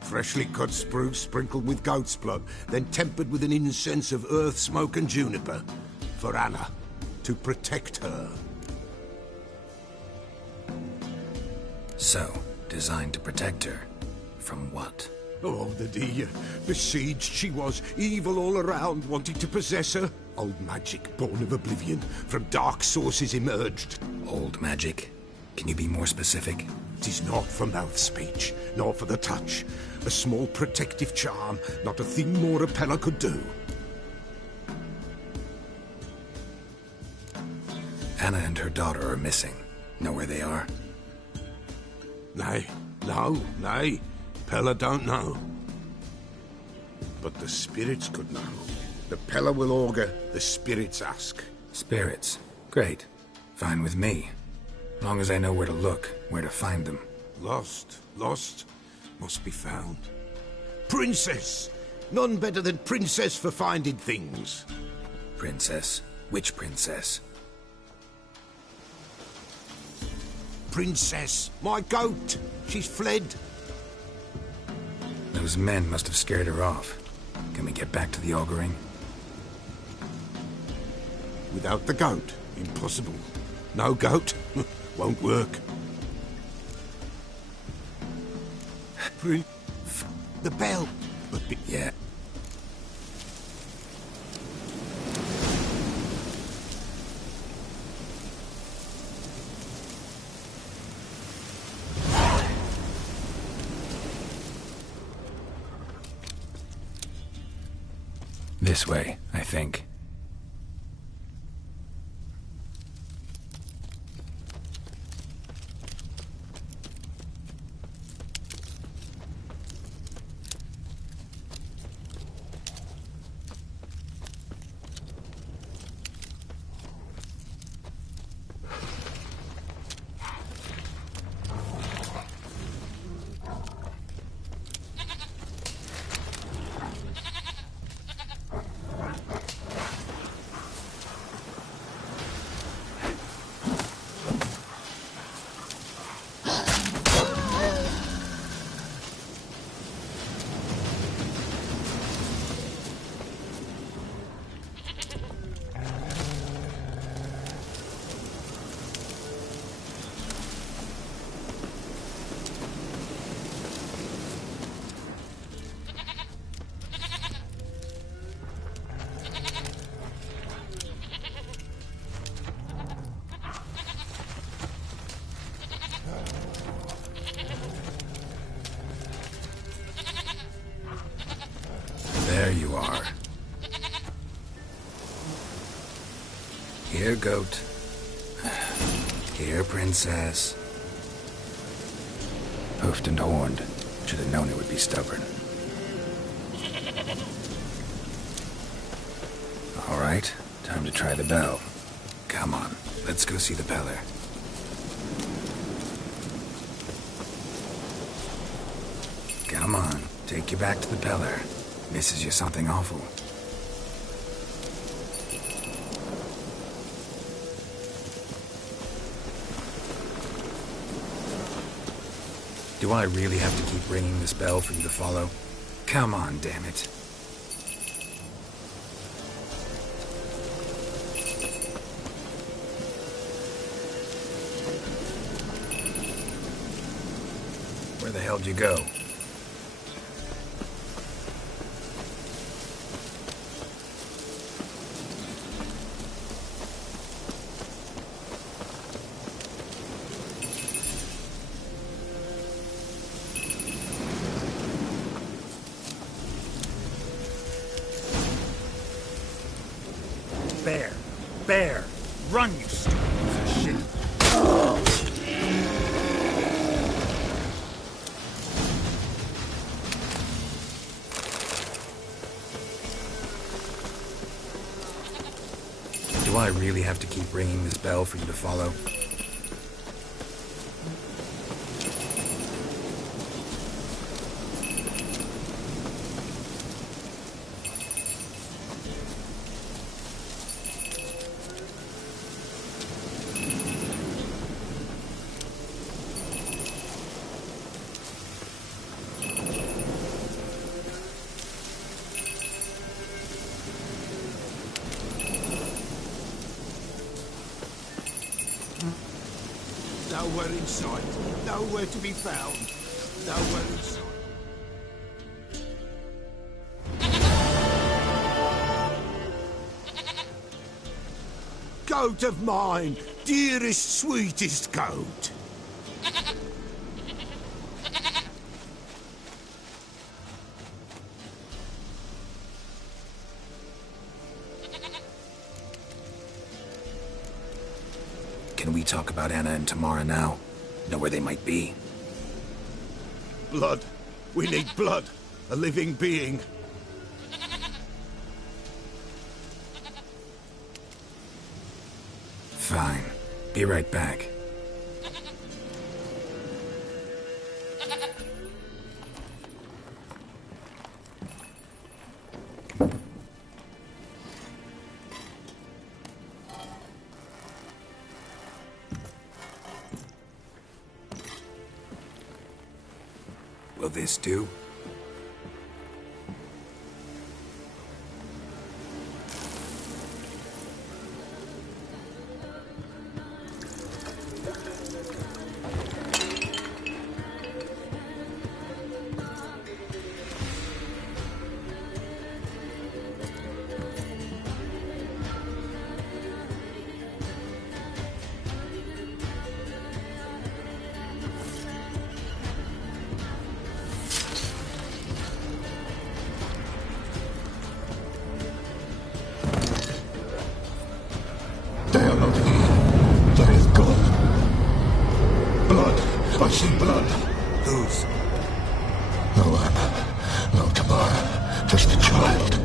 Freshly cut spruce sprinkled with goat's blood, then tempered with an incense of earth, smoke and juniper. For Anna, to protect her. So, designed to protect her. From what? Oh, the dear. Besieged she was, evil all around, wanting to possess her. Old magic, born of oblivion, from dark sources emerged. Old magic? Can you be more specific? 'Tis not for mouth speech, nor for the touch. A small protective charm, not a thing more a Peller could do. Anna and her daughter are missing. Know where they are? Nay, nay. Peller don't know. But the spirits could know. The Peller will augur, the spirits ask. Spirits? Great. Fine with me. Long as I know where to look, where to find them. Lost, must be found. Princess! None better than Princess for finding things. Princess? Which princess? Princess, my goat! She's fled. Those men must have scared her off. Can we get back to the auguring? Without the goat, impossible. No goat, won't work. The bell. Yeah. This way, I think. There you are. Here, goat. Here, princess. Hoofed and horned. Should have known it would be stubborn. All right, time to try the bell. Come on, let's go see the Peller. Come on, take you back to the Peller. Misses you something awful. Do I really have to keep ringing this bell for you to follow? Come on, damn it. Where the hell did you go? Bear! Bear! Run, you stupid piece of shit! Do I really have to keep ringing this bell for you to follow? Nowhere in sight. Nowhere to be found. Nowhere in sight. Goat of mine, dearest, sweetest goat. Can we talk about Anna and Tamara now? Know where they might be? Blood. We need blood. A living being. Fine. Be right back. Will this do? I see blood. Whose? No Anna, no Tamara, just a child.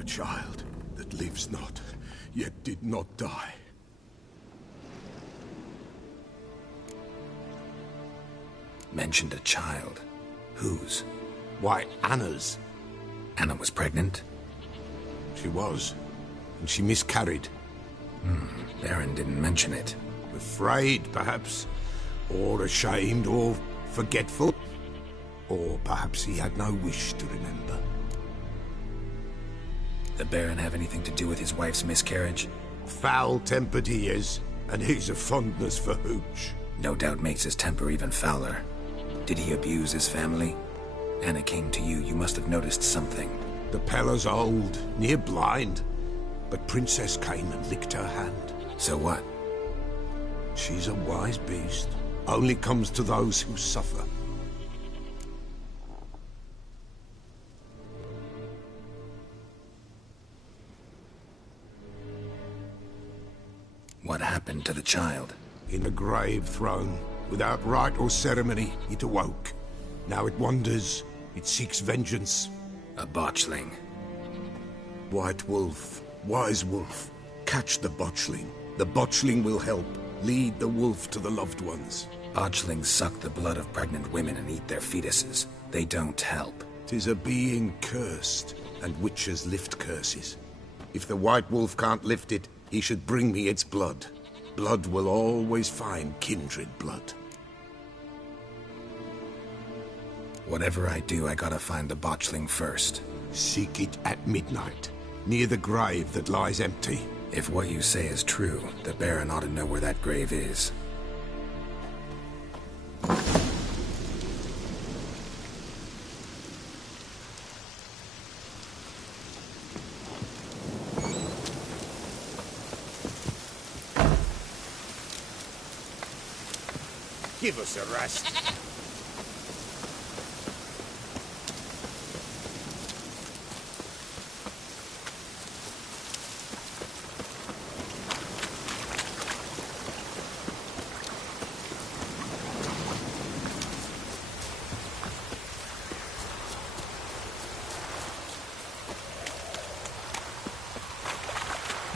A child that lives not, yet did not die. Mentioned a child. Whose? Why, Anna's. Anna was pregnant? She was. And she miscarried. Baron didn't mention it. Afraid, perhaps. Or ashamed, or forgetful. Or perhaps he had no wish to remember. The Baron have anything to do with his wife's miscarriage? Foul-tempered he is, and he's a fondness for hooch. No doubt makes his temper even fouler. Did he abuse his family? Anna came to you, you must have noticed something. The Pella's old, near blind. But Princess came and licked her hand. So what? She's a wise beast. Only comes to those who suffer. What happened to the child? In a grave thrown. Without rite or ceremony, it awoke. Now it wanders. It seeks vengeance. A botchling. White wolf. Wise wolf. Catch the botchling. The botchling will help. Lead the wolf to the loved ones. Botchlings suck the blood of pregnant women and eat their fetuses. They don't help. 'Tis a being cursed, and witches lift curses. If the white wolf can't lift it, he should bring me its blood. Blood will always find kindred blood. Whatever I do, I gotta find the botchling first. Seek it at midnight, near the grave that lies empty. If what you say is true, the Baron ought to know where that grave is. Give us a rest.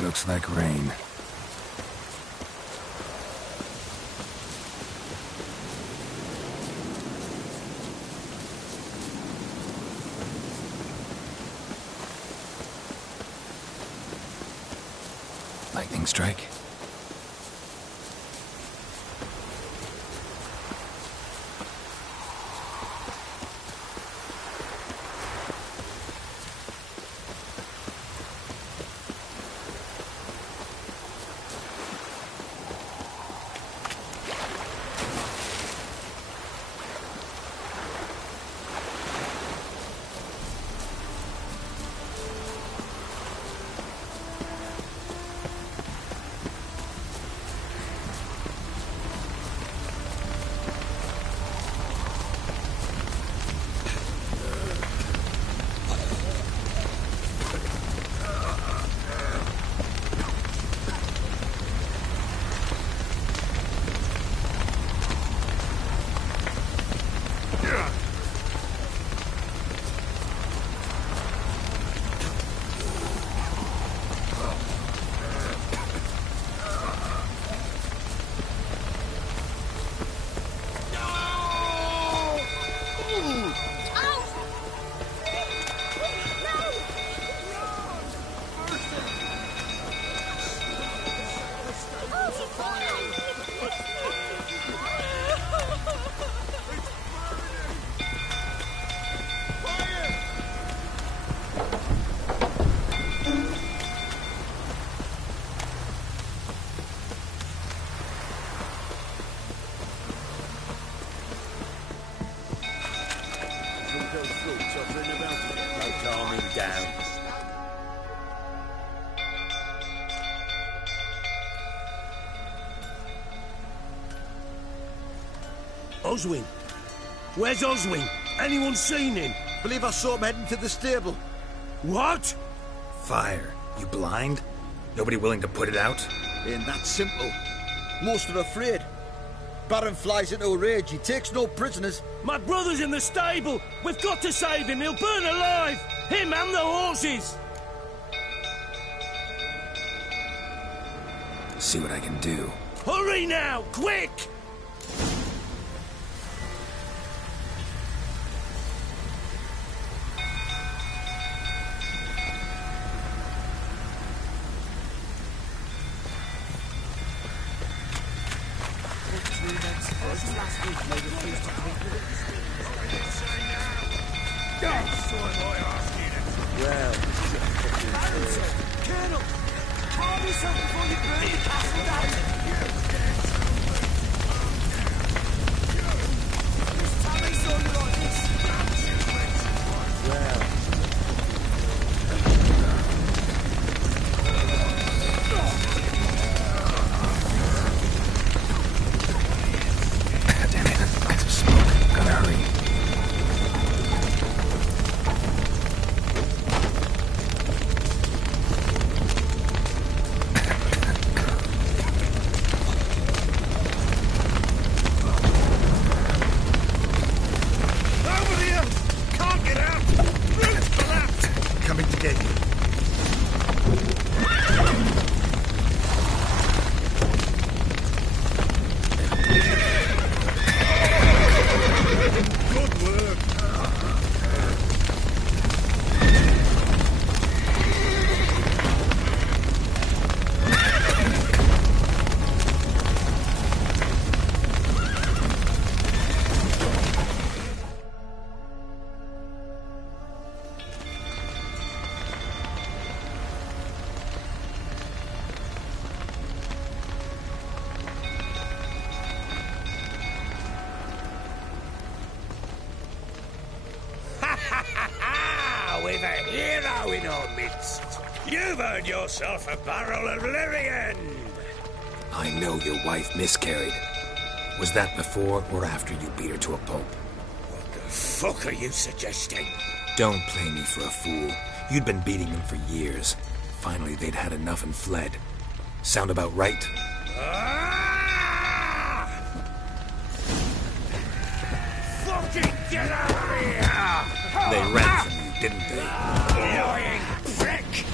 Looks like rain. Lightning strike. Oswin? Where's Oswin? Anyone seen him? Believe I saw him heading to the stable. What? Fire. You blind? Nobody willing to put it out? Ain't that simple. Most are afraid. Baron flies into a rage. He takes no prisoners. My brother's in the stable. We've got to save him. He'll burn alive. Him and the horses. See what I can do. Hurry now, quick! With a hero in our midst. You've earned yourself a barrel of Lyrian. I know your wife miscarried. Was that before or after you beat her to a pulp? What the fuck are you suggesting? Don't play me for a fool. You'd been beating them for years. Finally, they'd had enough and fled. Sound about right? Fucking get out of here! They ran from you, didn't they? Annoying prick!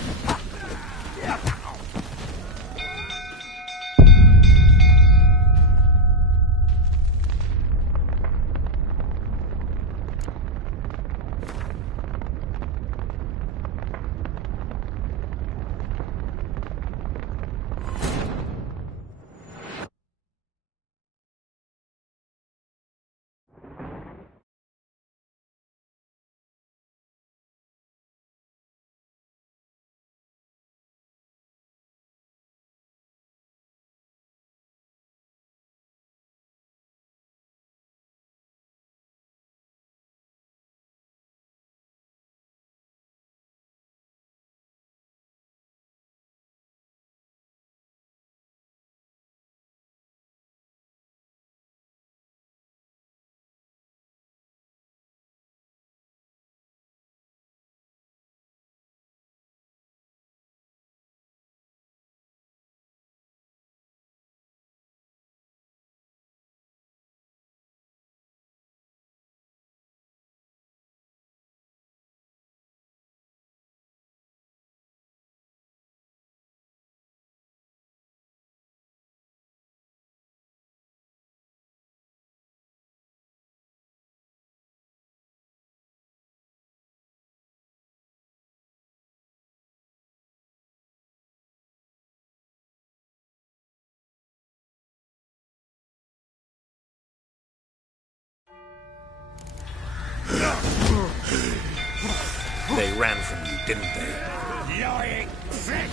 They ran from you, didn't they? Lying prick!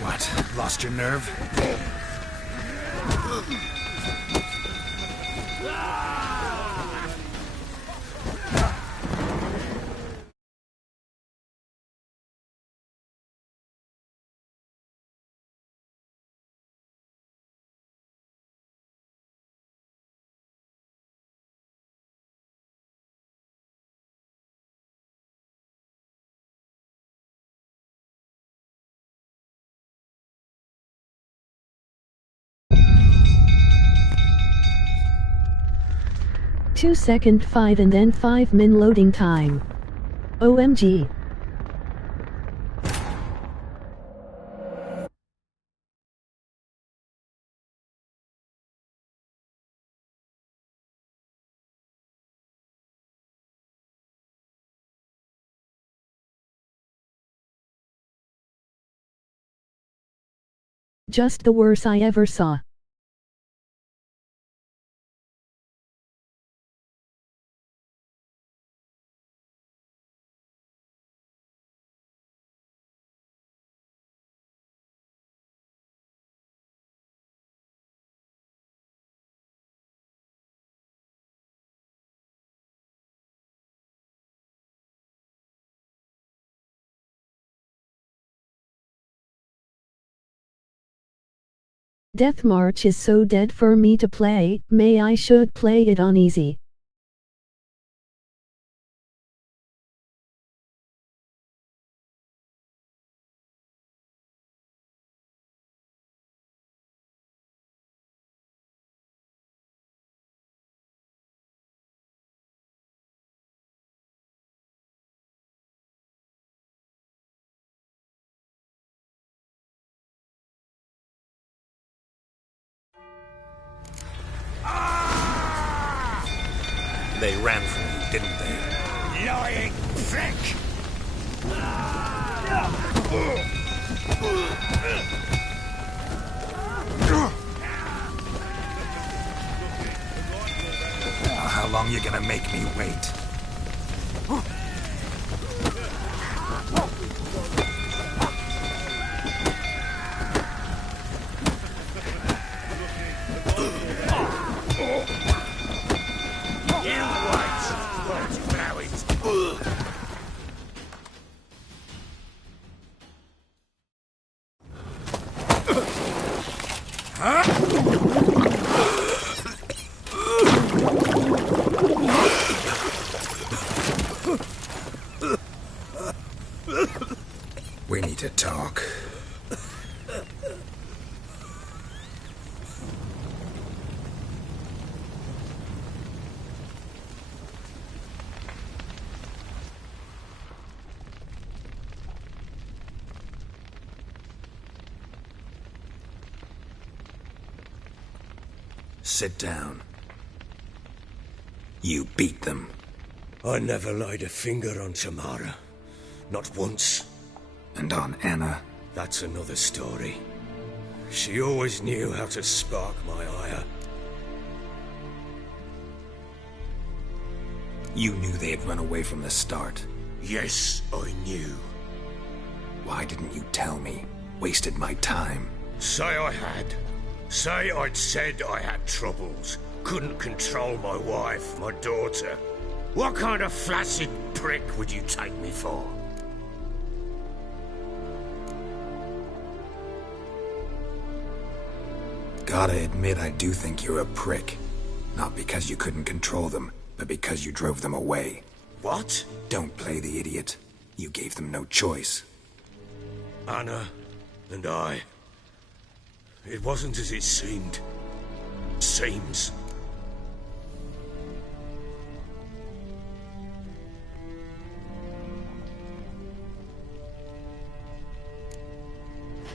What? Lost your nerve? Second 5 and then 5 min loading time. OMG. Just the worst I ever saw. Death March is so dead for me to play, I should play it on easy. They ran from you, didn't they? Lying prick! How long you gonna make me wait? We need to talk. Sit down. You beat them. I never laid a finger on Tamara. Not once. And on Anna? That's another story. She always knew how to spark my ire. You knew they had run away from the start. Yes, I knew. Why didn't you tell me? Wasted my time. Say I had. Say I'd said I had troubles. Couldn't control my wife, my daughter. What kind of flaccid prick would you take me for? Gotta admit, I do think you're a prick. Not because you couldn't control them, but because you drove them away. What? Don't play the idiot. You gave them no choice. Anna and I... It wasn't as it seemed. Seems.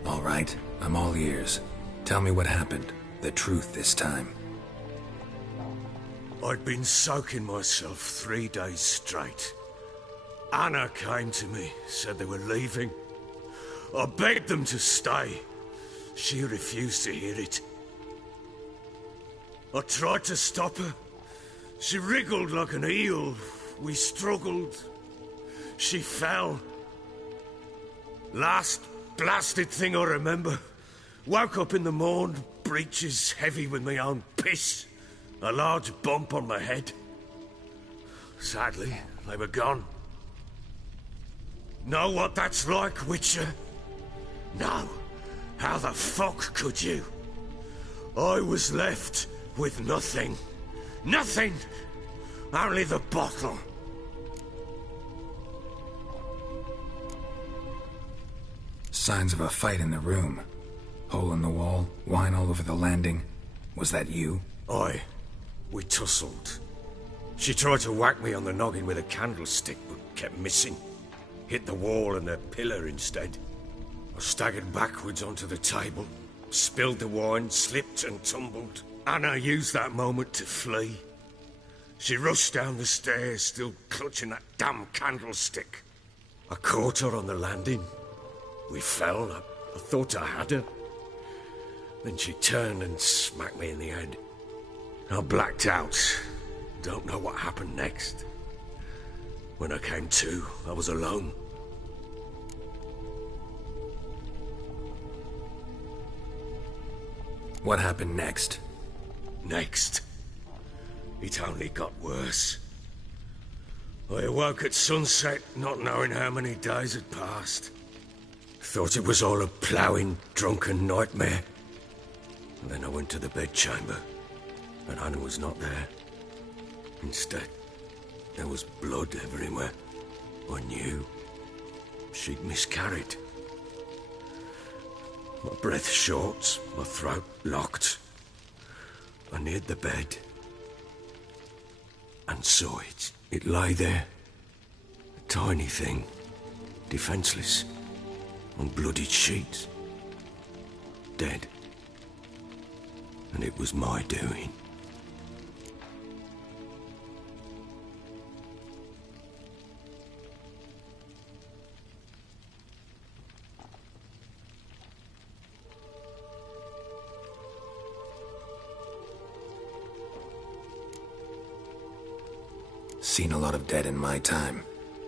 All right, I'm all ears. Tell me what happened. The truth this time. I'd been soaking myself 3 days straight. Anna came to me, said they were leaving. I begged them to stay. She refused to hear it. I tried to stop her. She wriggled like an eel. We struggled. She fell. Last blasted thing I remember. Woke up in the morn, breeches heavy with my own piss. A large bump on my head. Sadly, they were gone. Know what that's like, Witcher? No. How the fuck could you? I was left with nothing. Nothing! Only the bottle. Signs of a fight in the room. Hole in the wall, wine all over the landing. Was that you? Aye. We tussled. She tried to whack me on the noggin with a candlestick, but kept missing. Hit the wall and the pillar instead. I staggered backwards onto the table, spilled the wine, slipped and tumbled. Anna used that moment to flee. She rushed down the stairs, still clutching that damn candlestick. I caught her on the landing. We fell. I thought I had her. Then she turned and smacked me in the head. I blacked out. Don't know what happened next. When I came to, I was alone. What happened next? Next? It only got worse. I awoke at sunset, not knowing how many days had passed. Thought it was all a ploughing, drunken nightmare. And then I went to the bedchamber, and Anna was not there. Instead, there was blood everywhere. I knew she'd miscarried. My breath short, my throat locked. I neared the bed and saw it. It lay there, a tiny thing, defenseless, on bloodied sheets, dead. And it was my doing. Seen a lot of dead in my time,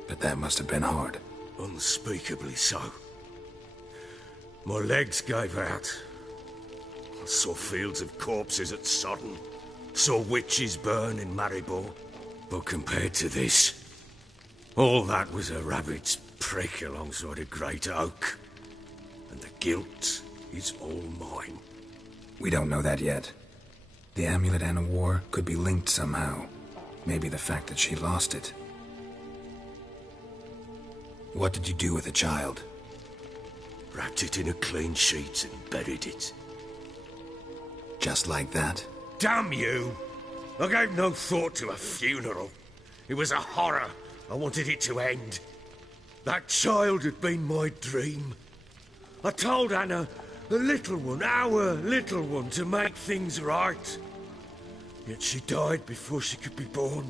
but that must have been hard. Unspeakably so. My legs gave out. I saw fields of corpses at Sodden. Saw witches burn in Maribor. But compared to this, all that was a rabbit's prick alongside a great oak. And the guilt is all mine. We don't know that yet. The amulet Anna wore could be linked somehow. Maybe the fact that she lost it. What did you do with the child? Wrapped it in a clean sheet and buried it. Just like that? Damn you! I gave no thought to a funeral. It was a horror. I wanted it to end. That child had been my dream. I told Anna, the little one, our little one, to make things right. Yet she died before she could be born.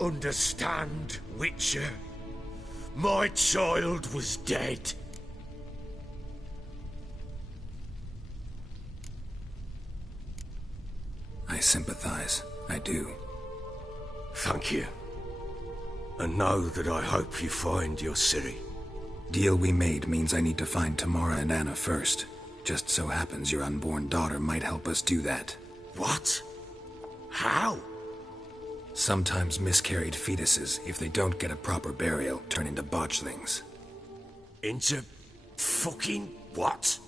Understand, Witcher? My child was dead. I sympathize. I do. Thank you. And know that I hope you find your Ciri. Deal we made means I need to find Tamara and Anna first. Just so happens your unborn daughter might help us do that. What? How? Sometimes miscarried fetuses, if they don't get a proper burial, turn into botchlings. Into fucking what?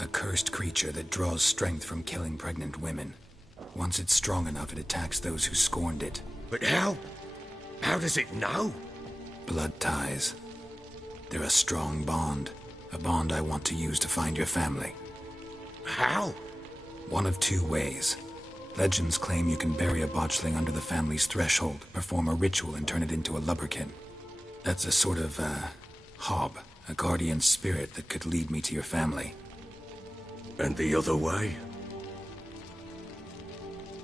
A cursed creature that draws strength from killing pregnant women. Once it's strong enough, it attacks those who scorned it. But how? How does it know? Blood ties. They're a strong bond. A bond I want to use to find your family. How? One of two ways. Legends claim you can bury a botchling under the family's threshold, perform a ritual, and turn it into a lubberkin. That's a sort of, hob, a guardian spirit that could lead me to your family. And the other way?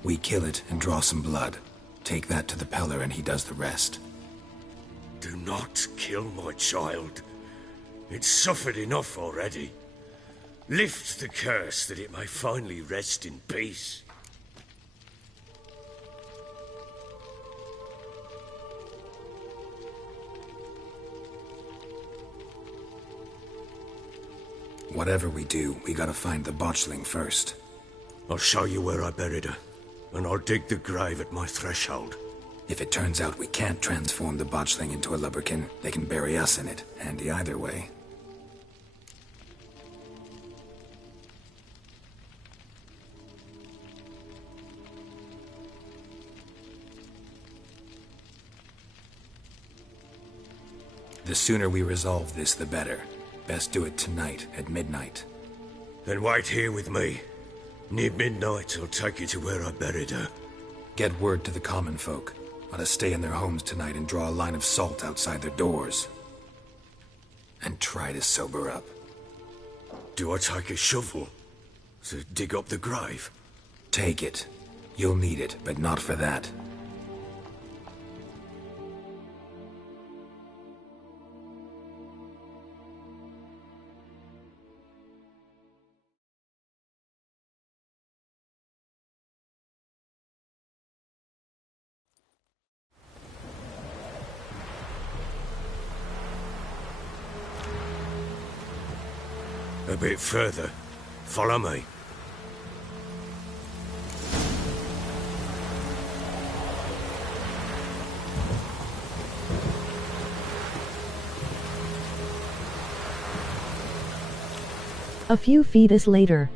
We kill it and draw some blood. Take that to the Peller and he does the rest. Do not kill my child. It's suffered enough already. Lift the curse that it may finally rest in peace. Whatever we do, we gotta find the botchling first. I'll show you where I buried her, and I'll dig the grave at my threshold. If it turns out we can't transform the botchling into a lubberkin, they can bury us in it. Handy either way. The sooner we resolve this, the better. Best do it tonight, at midnight. Then wait here with me. Near midnight, I'll take you to where I buried her. Get word to the common folk. Ought to stay in their homes tonight and draw a line of salt outside their doors. And try to sober up. Do I take a shovel to dig up the grave? Take it. You'll need it, but not for that. A bit further. Follow me. A few feet later.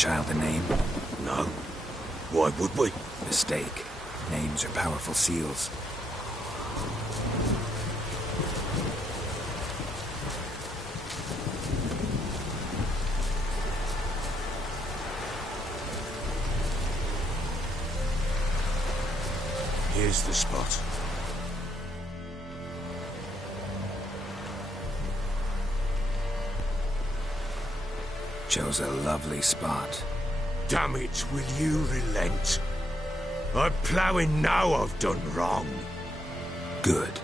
child a name? No. Why would we? Mistake. Names are powerful seals. Here's the spot. Chose a lovely spot. Damn it, will you relent? I'm ploughing now I've done wrong. Good.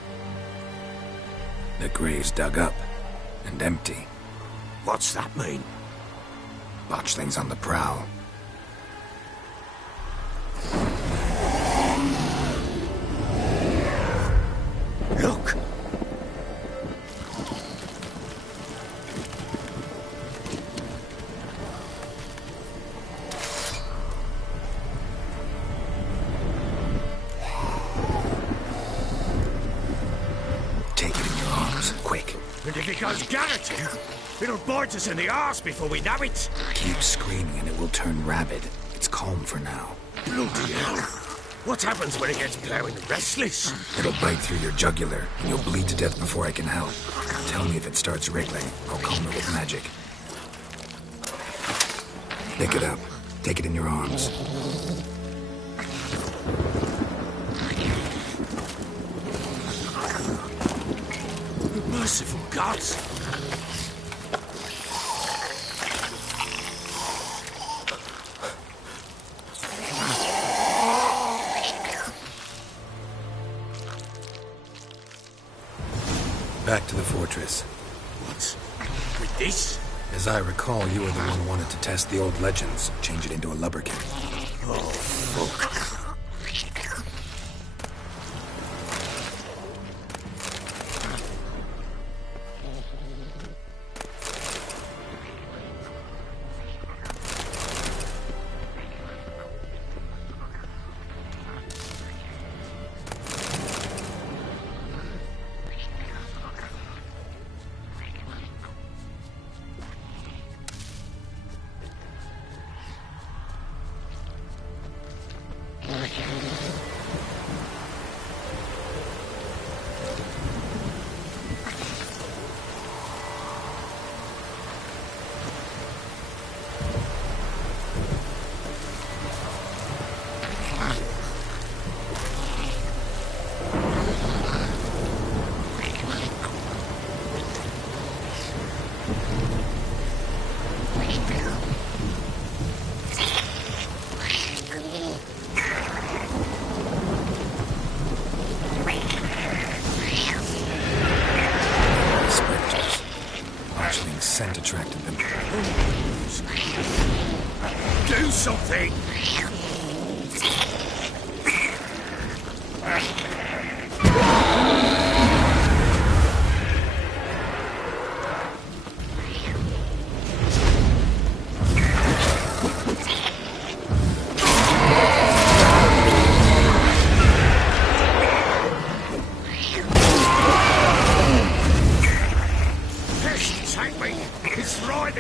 The grave's dug up and empty. What's that mean? Botchling's on the prowl. Look! Take it in your arms, quick. And if it goes garroting, it'll bite us in the arse before we know it. Keep screaming and it will turn rabid. It's calm for now. Bloody hell. What happens when it gets ploughing restless? It'll bite through your jugular, and you'll bleed to death before I can help. Tell me if it starts wriggling. I'll calm it with magic. Pick it up. Take it in your arms. Merciful gods! Back to the fortress. What? With this? As I recall, you were the one who wanted to test the old legends, change it into a lubberkin. Oh, fuck. Scent attracted them. Do something!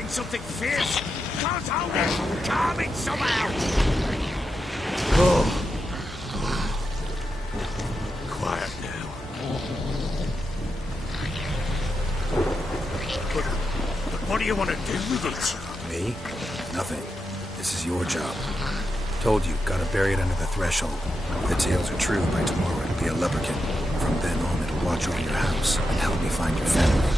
Something fierce! Can't hold it! Calm it somehow! Oh. Quiet now. But what do you want to do with it? Me? Nothing. This is your job. Told you, gotta bury it under the threshold. If the tales are true, by tomorrow it'll be a lubberkin. From then on, it'll watch over your house and help me find your family.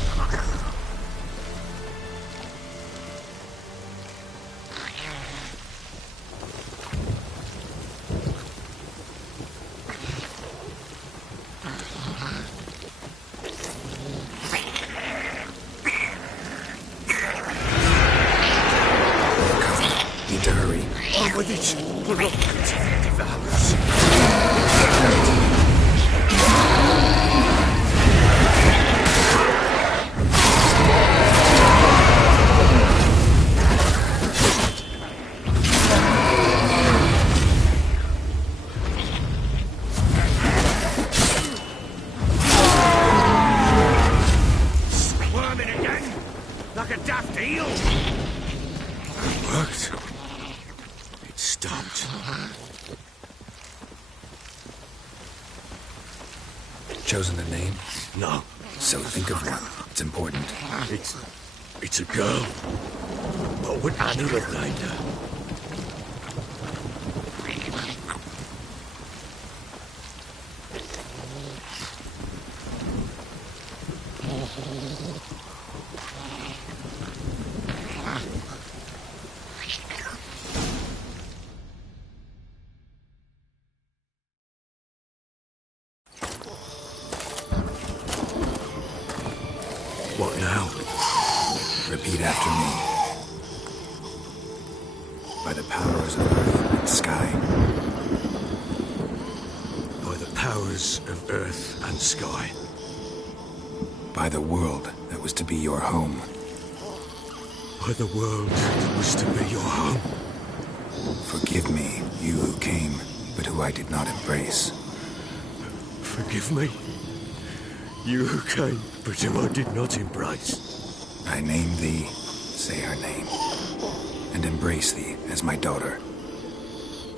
With it, we're not going to devour us. Squirming again, like a daft eel. It worked. Don't. Chosen a name? No. So think of one. It's important. It's a girl. What would Annie have named her? What now? Repeat after me. By the powers of earth and sky. By the powers of earth and sky. By the world that was to be your home. By the world that was to be your home. Forgive me, you who came, but who I did not embrace. Forgive me. You who came, but who I did not embrace. I name thee, say her name, and embrace thee as my daughter.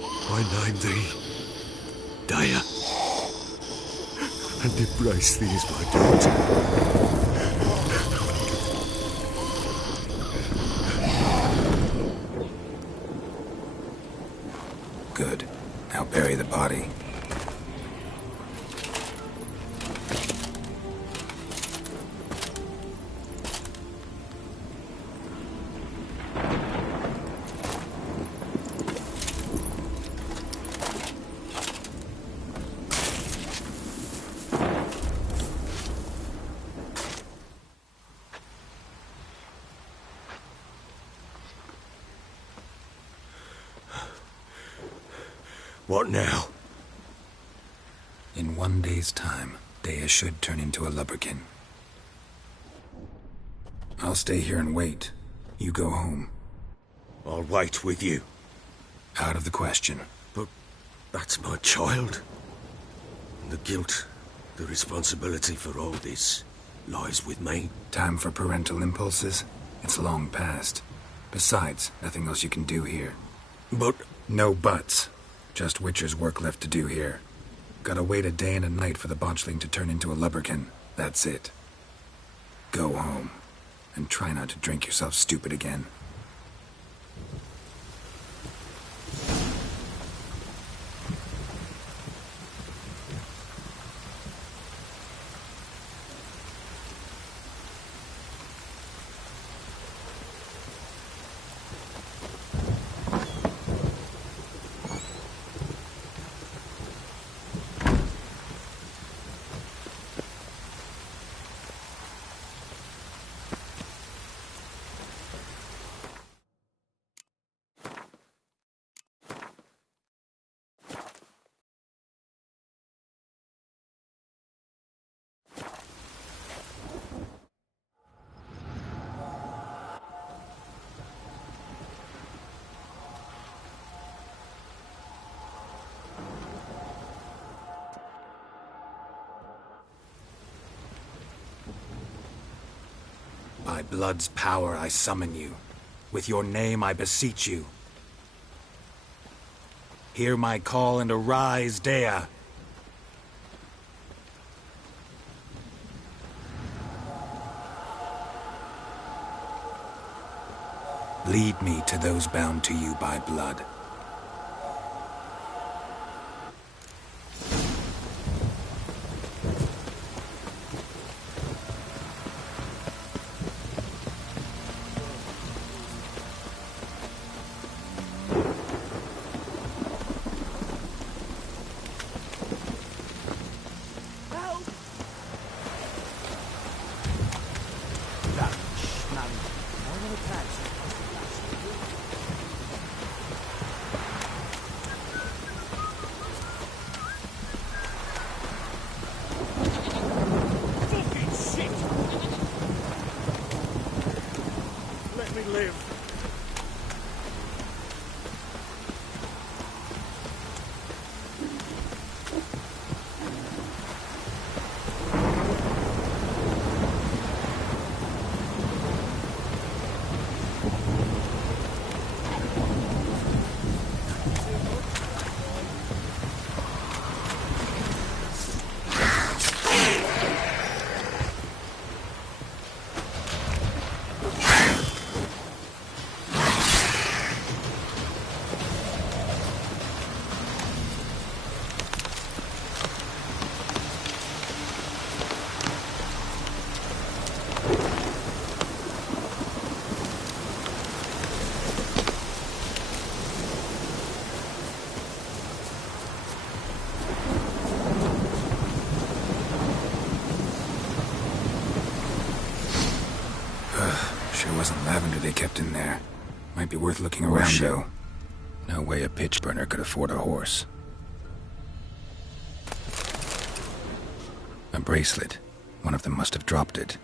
I name thee, Daya, and embrace thee as my daughter. Good. Now bury the body. What now? In 1 day's time, Daya should turn into a lubberkin. I'll stay here and wait. You go home. I'll wait with you. Out of the question. But that's my child. And the guilt, the responsibility for all this lies with me. Time for parental impulses? It's long past. Besides, nothing else you can do here. But... No buts. Just Witcher's work left to do here. Gotta wait a day and a night for the botchling to turn into a lubberkin. That's it. Go home. And try not to drink yourself stupid again. By blood's power I summon you. With your name I beseech you. Hear my call and arise, Daya. Lead me to those bound to you by blood. wasn't lavender they kept in there. Might be worth looking around, though. No way a pitch burner could afford a horse. A bracelet. One of them must have dropped it.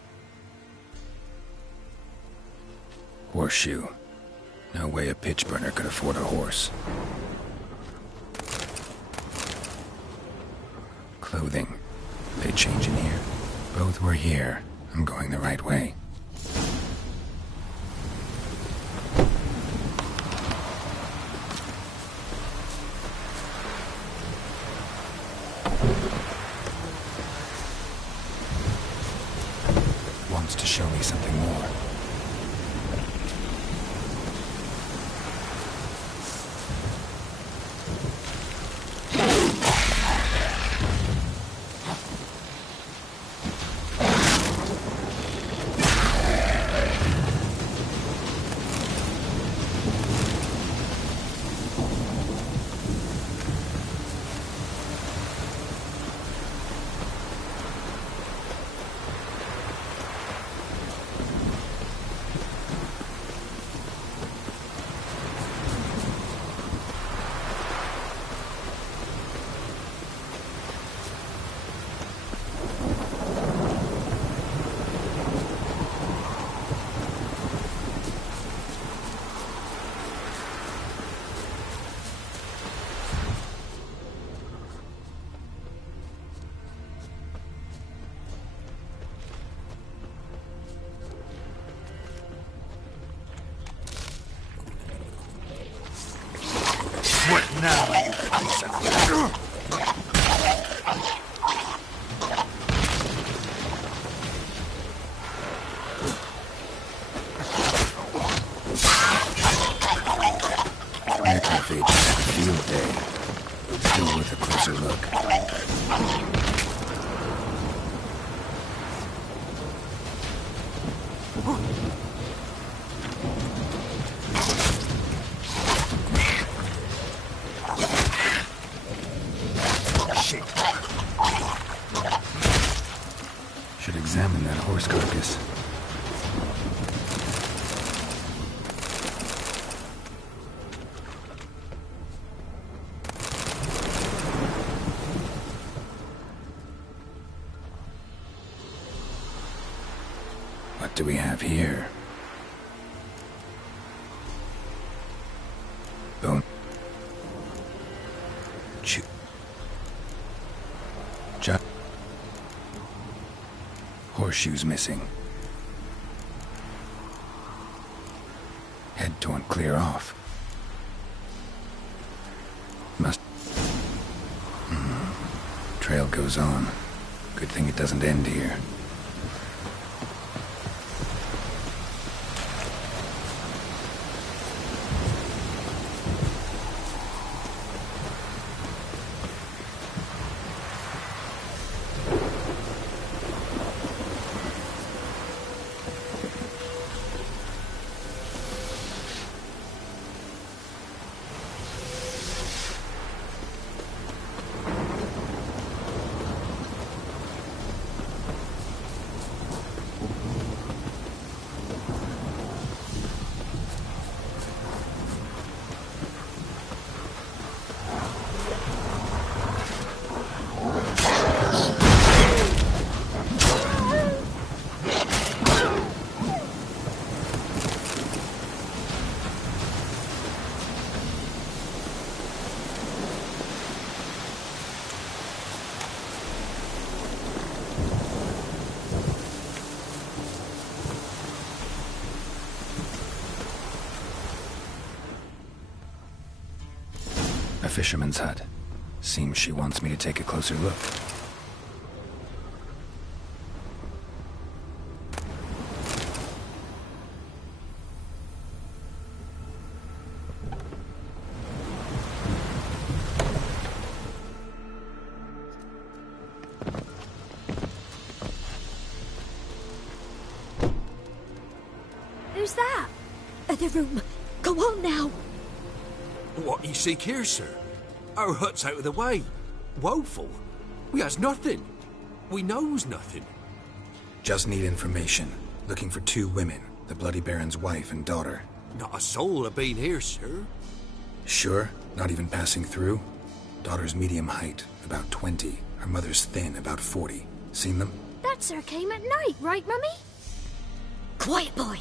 Horseshoe. No way a pitch burner could afford a horse. Clothing. They change in here. Both were here. I'm going the right way. Wants to show me something more. Now, you piece of... Necrophage had a field day. Still worth a closer look. Should examine that horse carcass. What do we have here? Bone. Horseshoes missing. Head torn clear off. Must... Trail goes on. Good thing it doesn't end here. A fisherman's hut. Seems she wants me to take a closer look. Who's that? Other room. Go on now. What you seek here, sir? Our hut's out of the way. Woeful. We has nothing. We knows nothing. Just need information. Looking for 2 women. The Bloody Baron's wife and daughter. Not a soul have been here, sir. Sure? Not even passing through? Daughter's medium height, about 20. Her mother's thin, about 40. Seen them? That sir came at night, right, Mummy? Quiet, boy.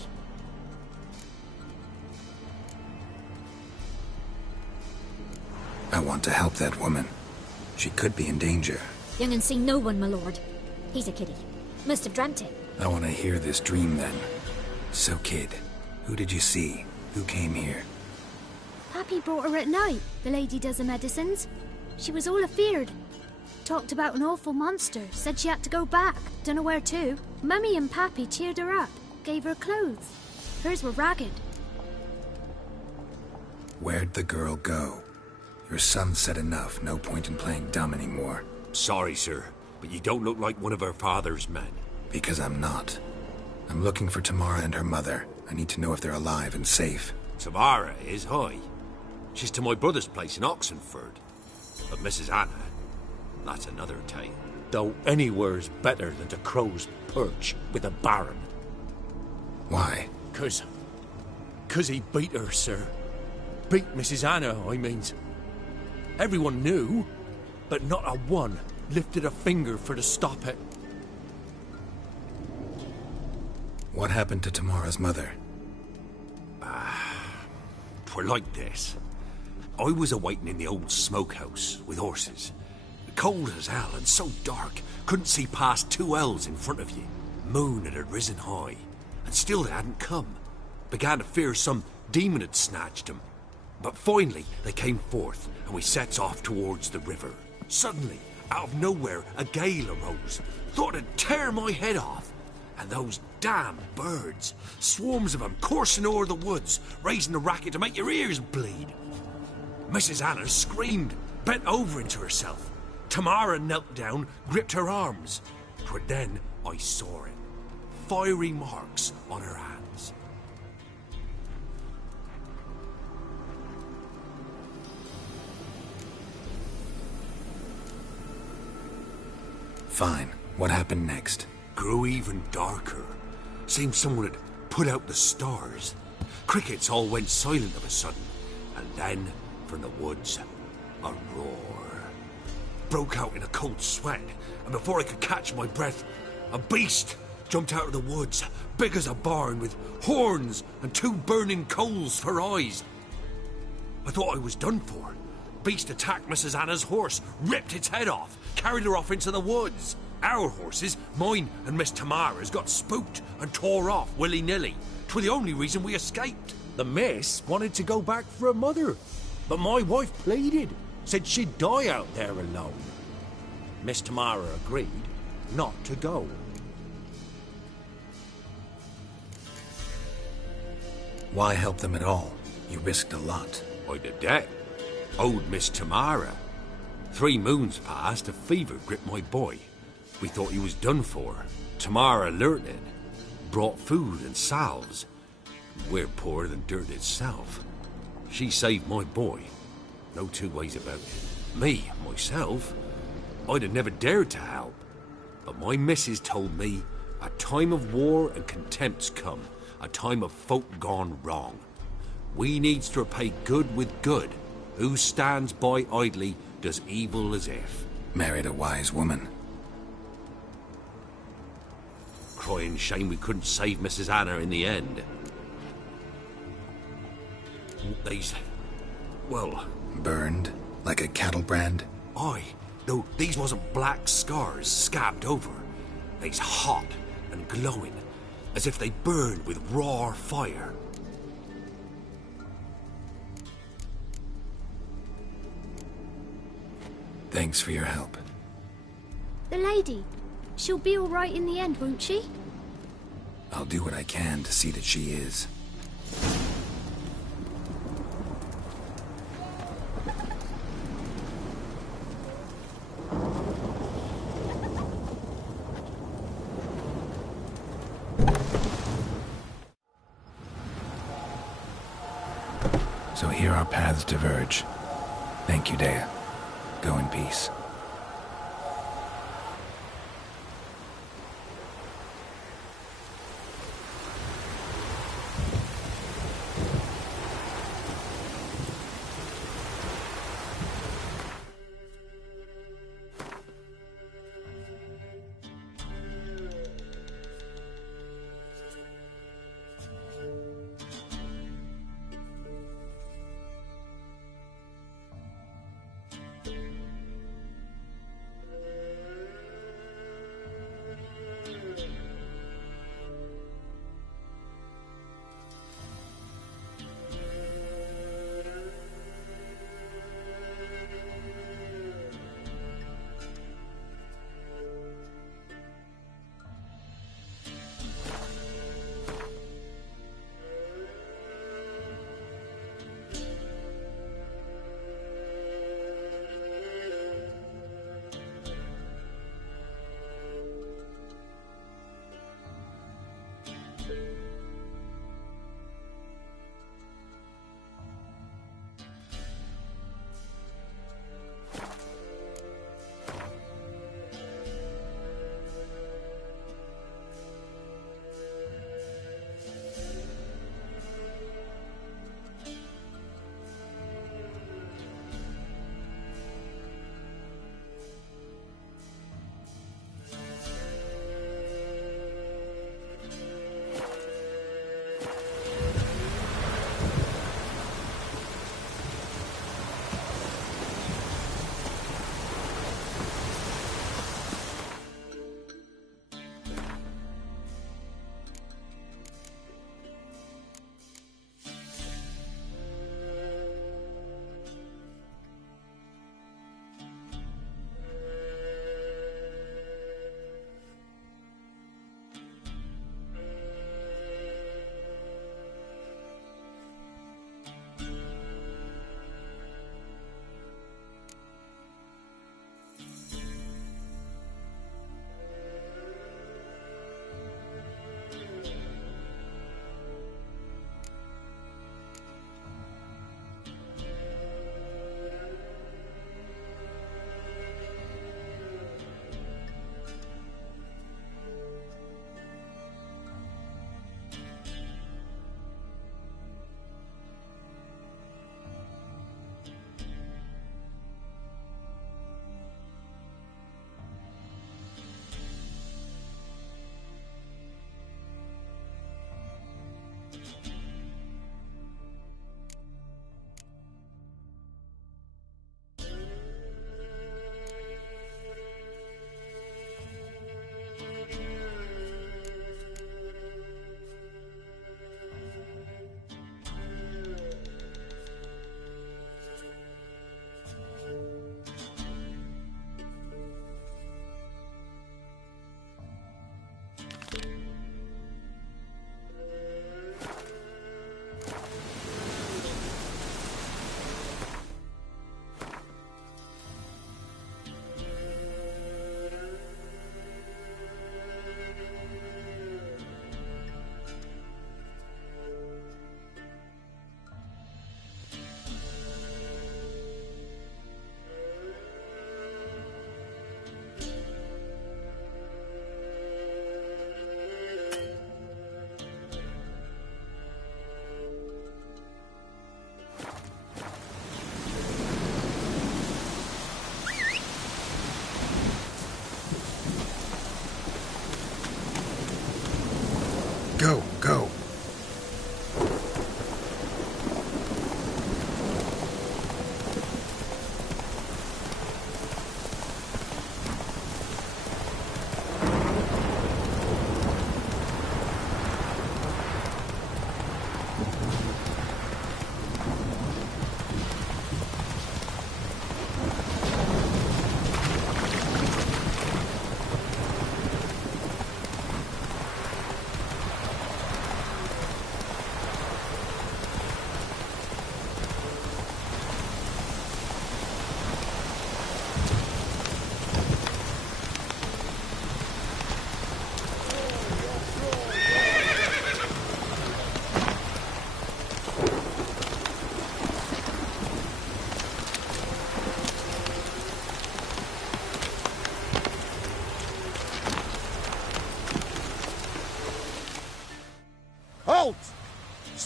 I want to help that woman. She could be in danger. Young and see no one, my lord. He's a kiddie. Must have dreamt it. I want to hear this dream then. So, kid, who did you see? Who came here? Pappy brought her at night, the lady does the medicines. She was all afeared. Talked about an awful monster, said she had to go back, dunno where to. Mummy and Pappy cheered her up, gave her clothes. Hers were ragged. Where'd the girl go? Your son said enough, no point in playing dumb anymore. Sorry, sir, but you don't look like one of her father's men. Because I'm not. I'm looking for Tamara and her mother. I need to know if they're alive and safe. Tamara is, hi. She's to my brother's place in Oxenford. But Mrs. Anna, that's another tale. Though anywhere's better than the Crow's Perch with a baron. Why? 'Cause he beat her, sir. Beat Mrs. Anna, I means. Everyone knew, but not a one lifted a finger for to stop it. What happened to Tamara's mother? Twere like this. I was awaiting in the old smokehouse with horses. Cold as hell and so dark, couldn't see past 2 ells in front of you. Moon had risen high, and still they hadn't come. Began to fear some demon had snatched them. But finally they came forth, and we sets off towards the river. Suddenly, out of nowhere, a gale arose. Thought it'd tear my head off. And those damn birds, swarms of them coursing o'er the woods, raising a racket to make your ears bleed. Mrs. Anna screamed, bent over into herself. Tamara knelt down, gripped her arms. 'Twere then I saw it. Fiery marks on her hands. Fine. What happened next? Grew even darker. Seemed someone had put out the stars. Crickets all went silent of a sudden. And then, from the woods, a roar. Broke out in a cold sweat, and before I could catch my breath, a beast jumped out of the woods, big as a barn, with horns and 2 burning coals for eyes. I thought I was done for. Beast attacked Mrs. Anna's horse, ripped its head off, carried her off into the woods. Our horses, mine and Miss Tamara's, got spooked and tore off willy-nilly. 'Twere the only reason we escaped. The miss wanted to go back for her mother, but my wife pleaded, said she'd die out there alone. Miss Tamara agreed not to go. Why help them at all? You risked a lot. I'd a debt. Owed Miss Tamara. 3 moons passed, a fever gripped my boy. We thought he was done for. Tamara learnt it. Brought food and salves. We're poorer than dirt itself. She saved my boy. No 2 ways about it. Me, myself, I'd have never dared to help. But my missus told me a time of war and contempt's come. A time of folk gone wrong. We needs to repay good with good. Who stands by idly does evil as if. Married a wise woman. Crying shame we couldn't save Mrs. Anna in the end. Well... Burned? Like a cattle brand? Aye, though these wasn't black scars scabbed over. They's hot and glowing, as if they burned with raw fire. Thanks for your help. The lady, she'll be all right in the end, won't she? I'll do what I can to see that she is. So here our paths diverge. Thank you, Dea. Go in peace.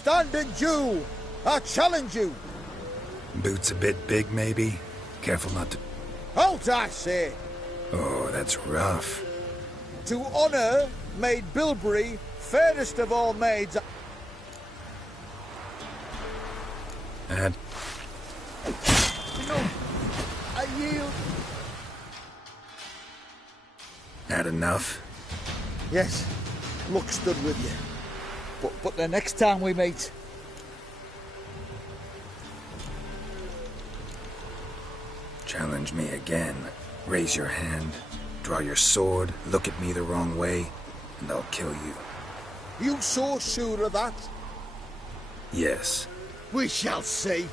stand and do. I challenge you. Boots a bit big, maybe? Careful not to... Halt, I say. Oh, that's rough. To honour Maid Bilberry, fairest of all maids... And... No, I yield. Had enough? Yes, luck stood with you. But the next time we meet... Challenge me again. Raise your hand, draw your sword, look at me the wrong way, and I'll kill you. You so sure of that? Yes. We shall see.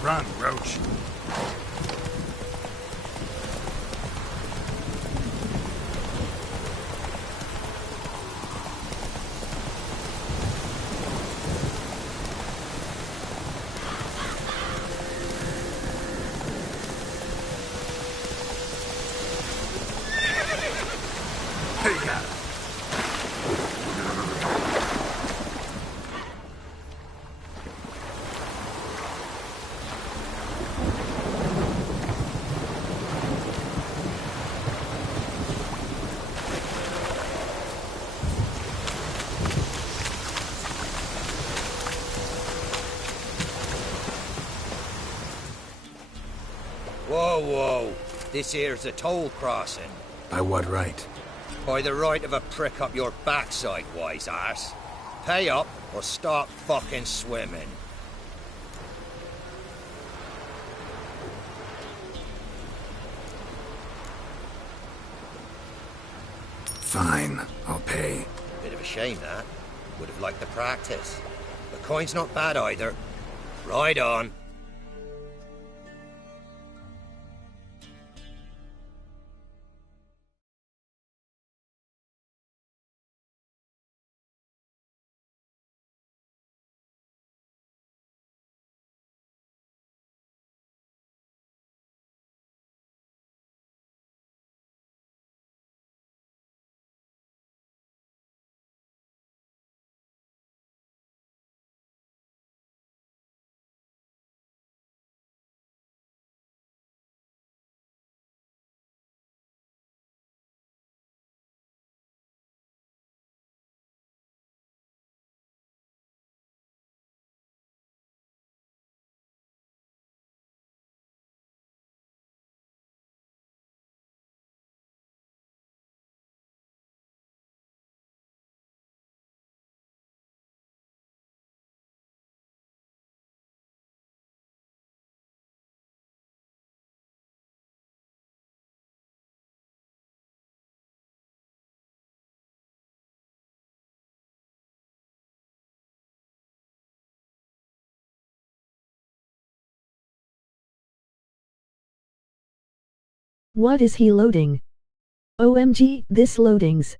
Run, Roach. Hey, got it. Whoa, whoa. This here's a toll crossing. By what right? By the right of a prick up your backside, wise ass. Pay up or stop fucking swimming. Fine, I'll pay. Bit of a shame, that. Would have liked the practice. The coin's not bad either. Ride on. What is he loading? OMG, this loadings.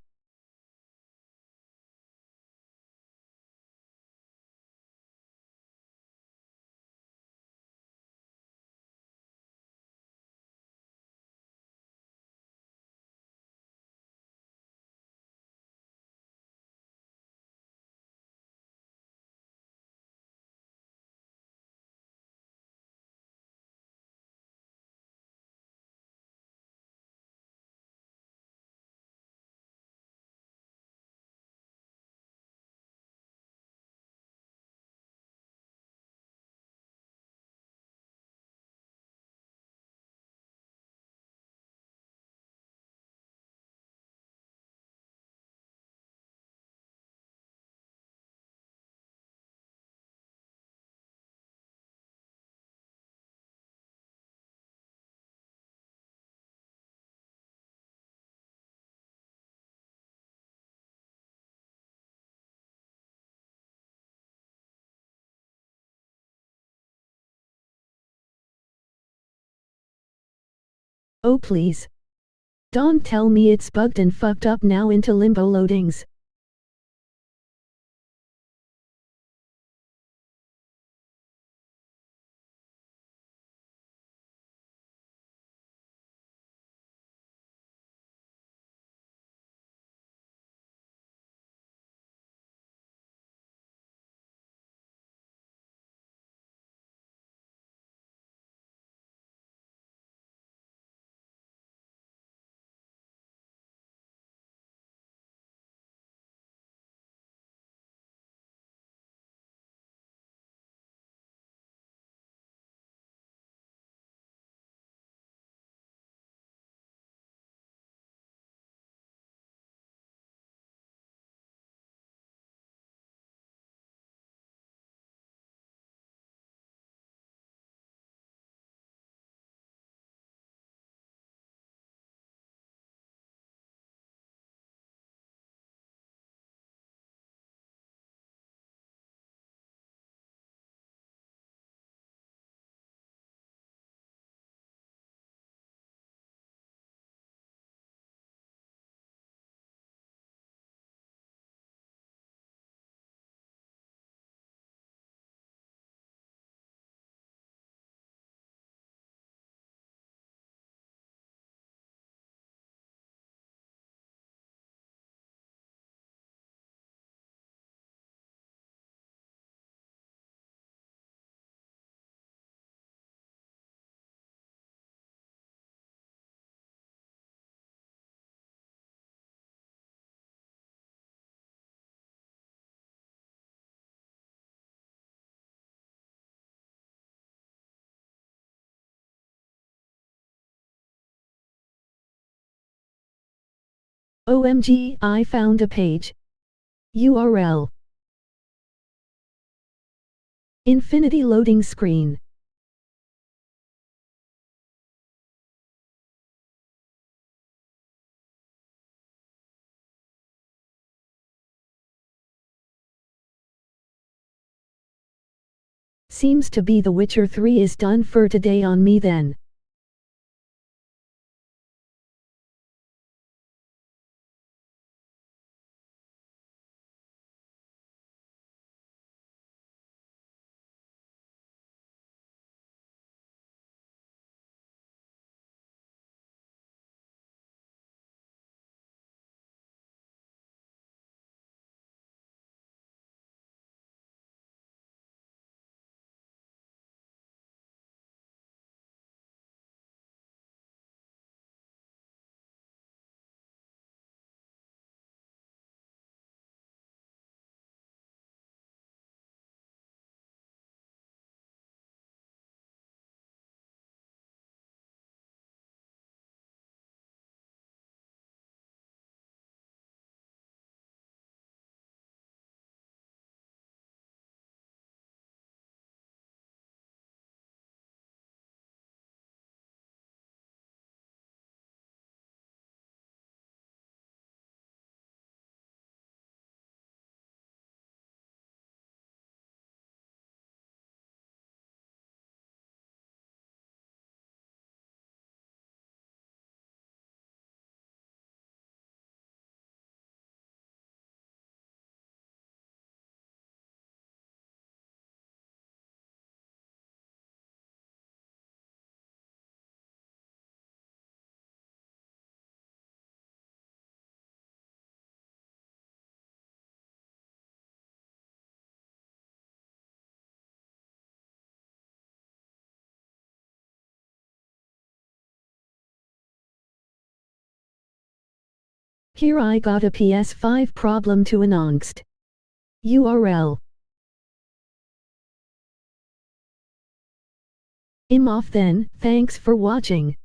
Oh please. Don't tell me it's bugged and fucked up now into limbo loadings. OMG, I found a page. URL. Infinity loading screen. Seems to be The Witcher 3 is done for today on me then. Here I got a PS5 problem to announced. URL. I'm off then, thanks for watching.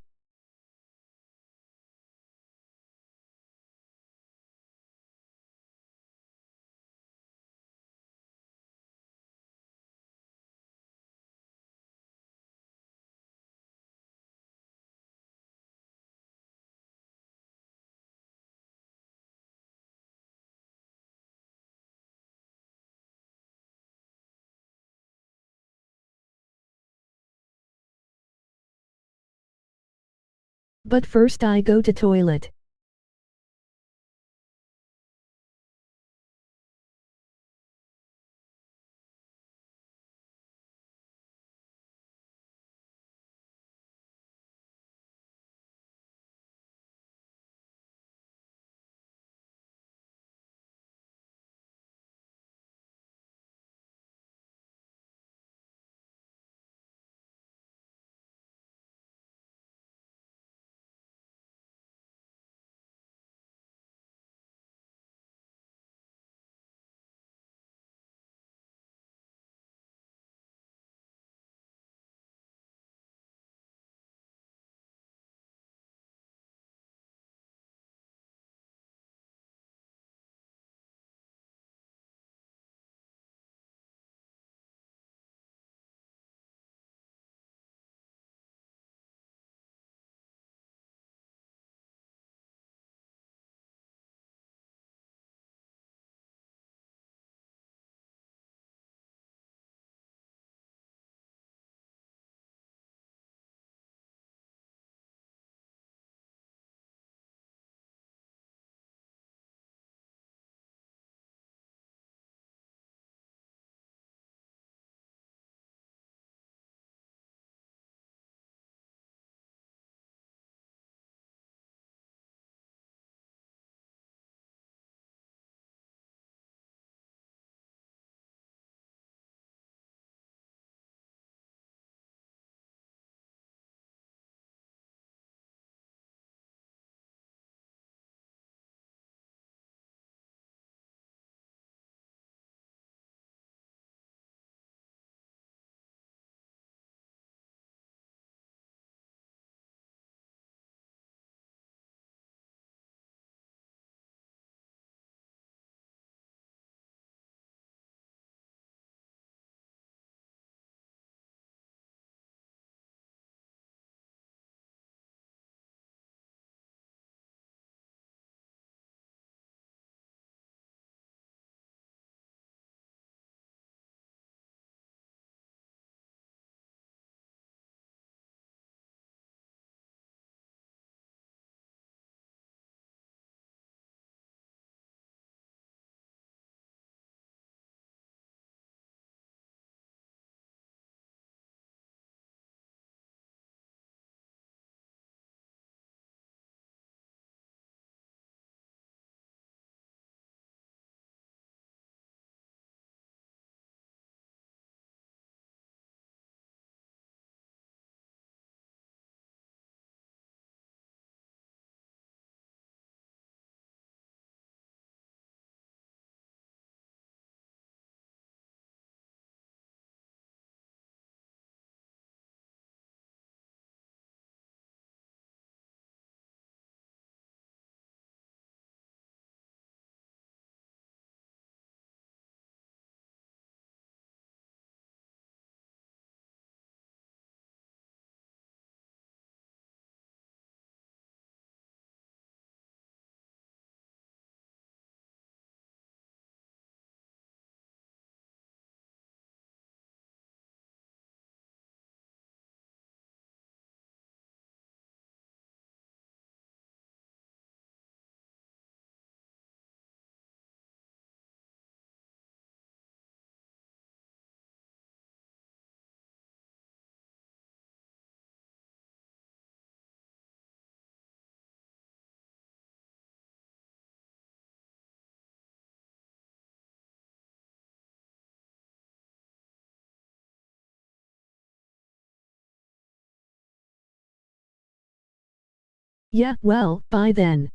But first I go to toilet. Yeah, well, bye then.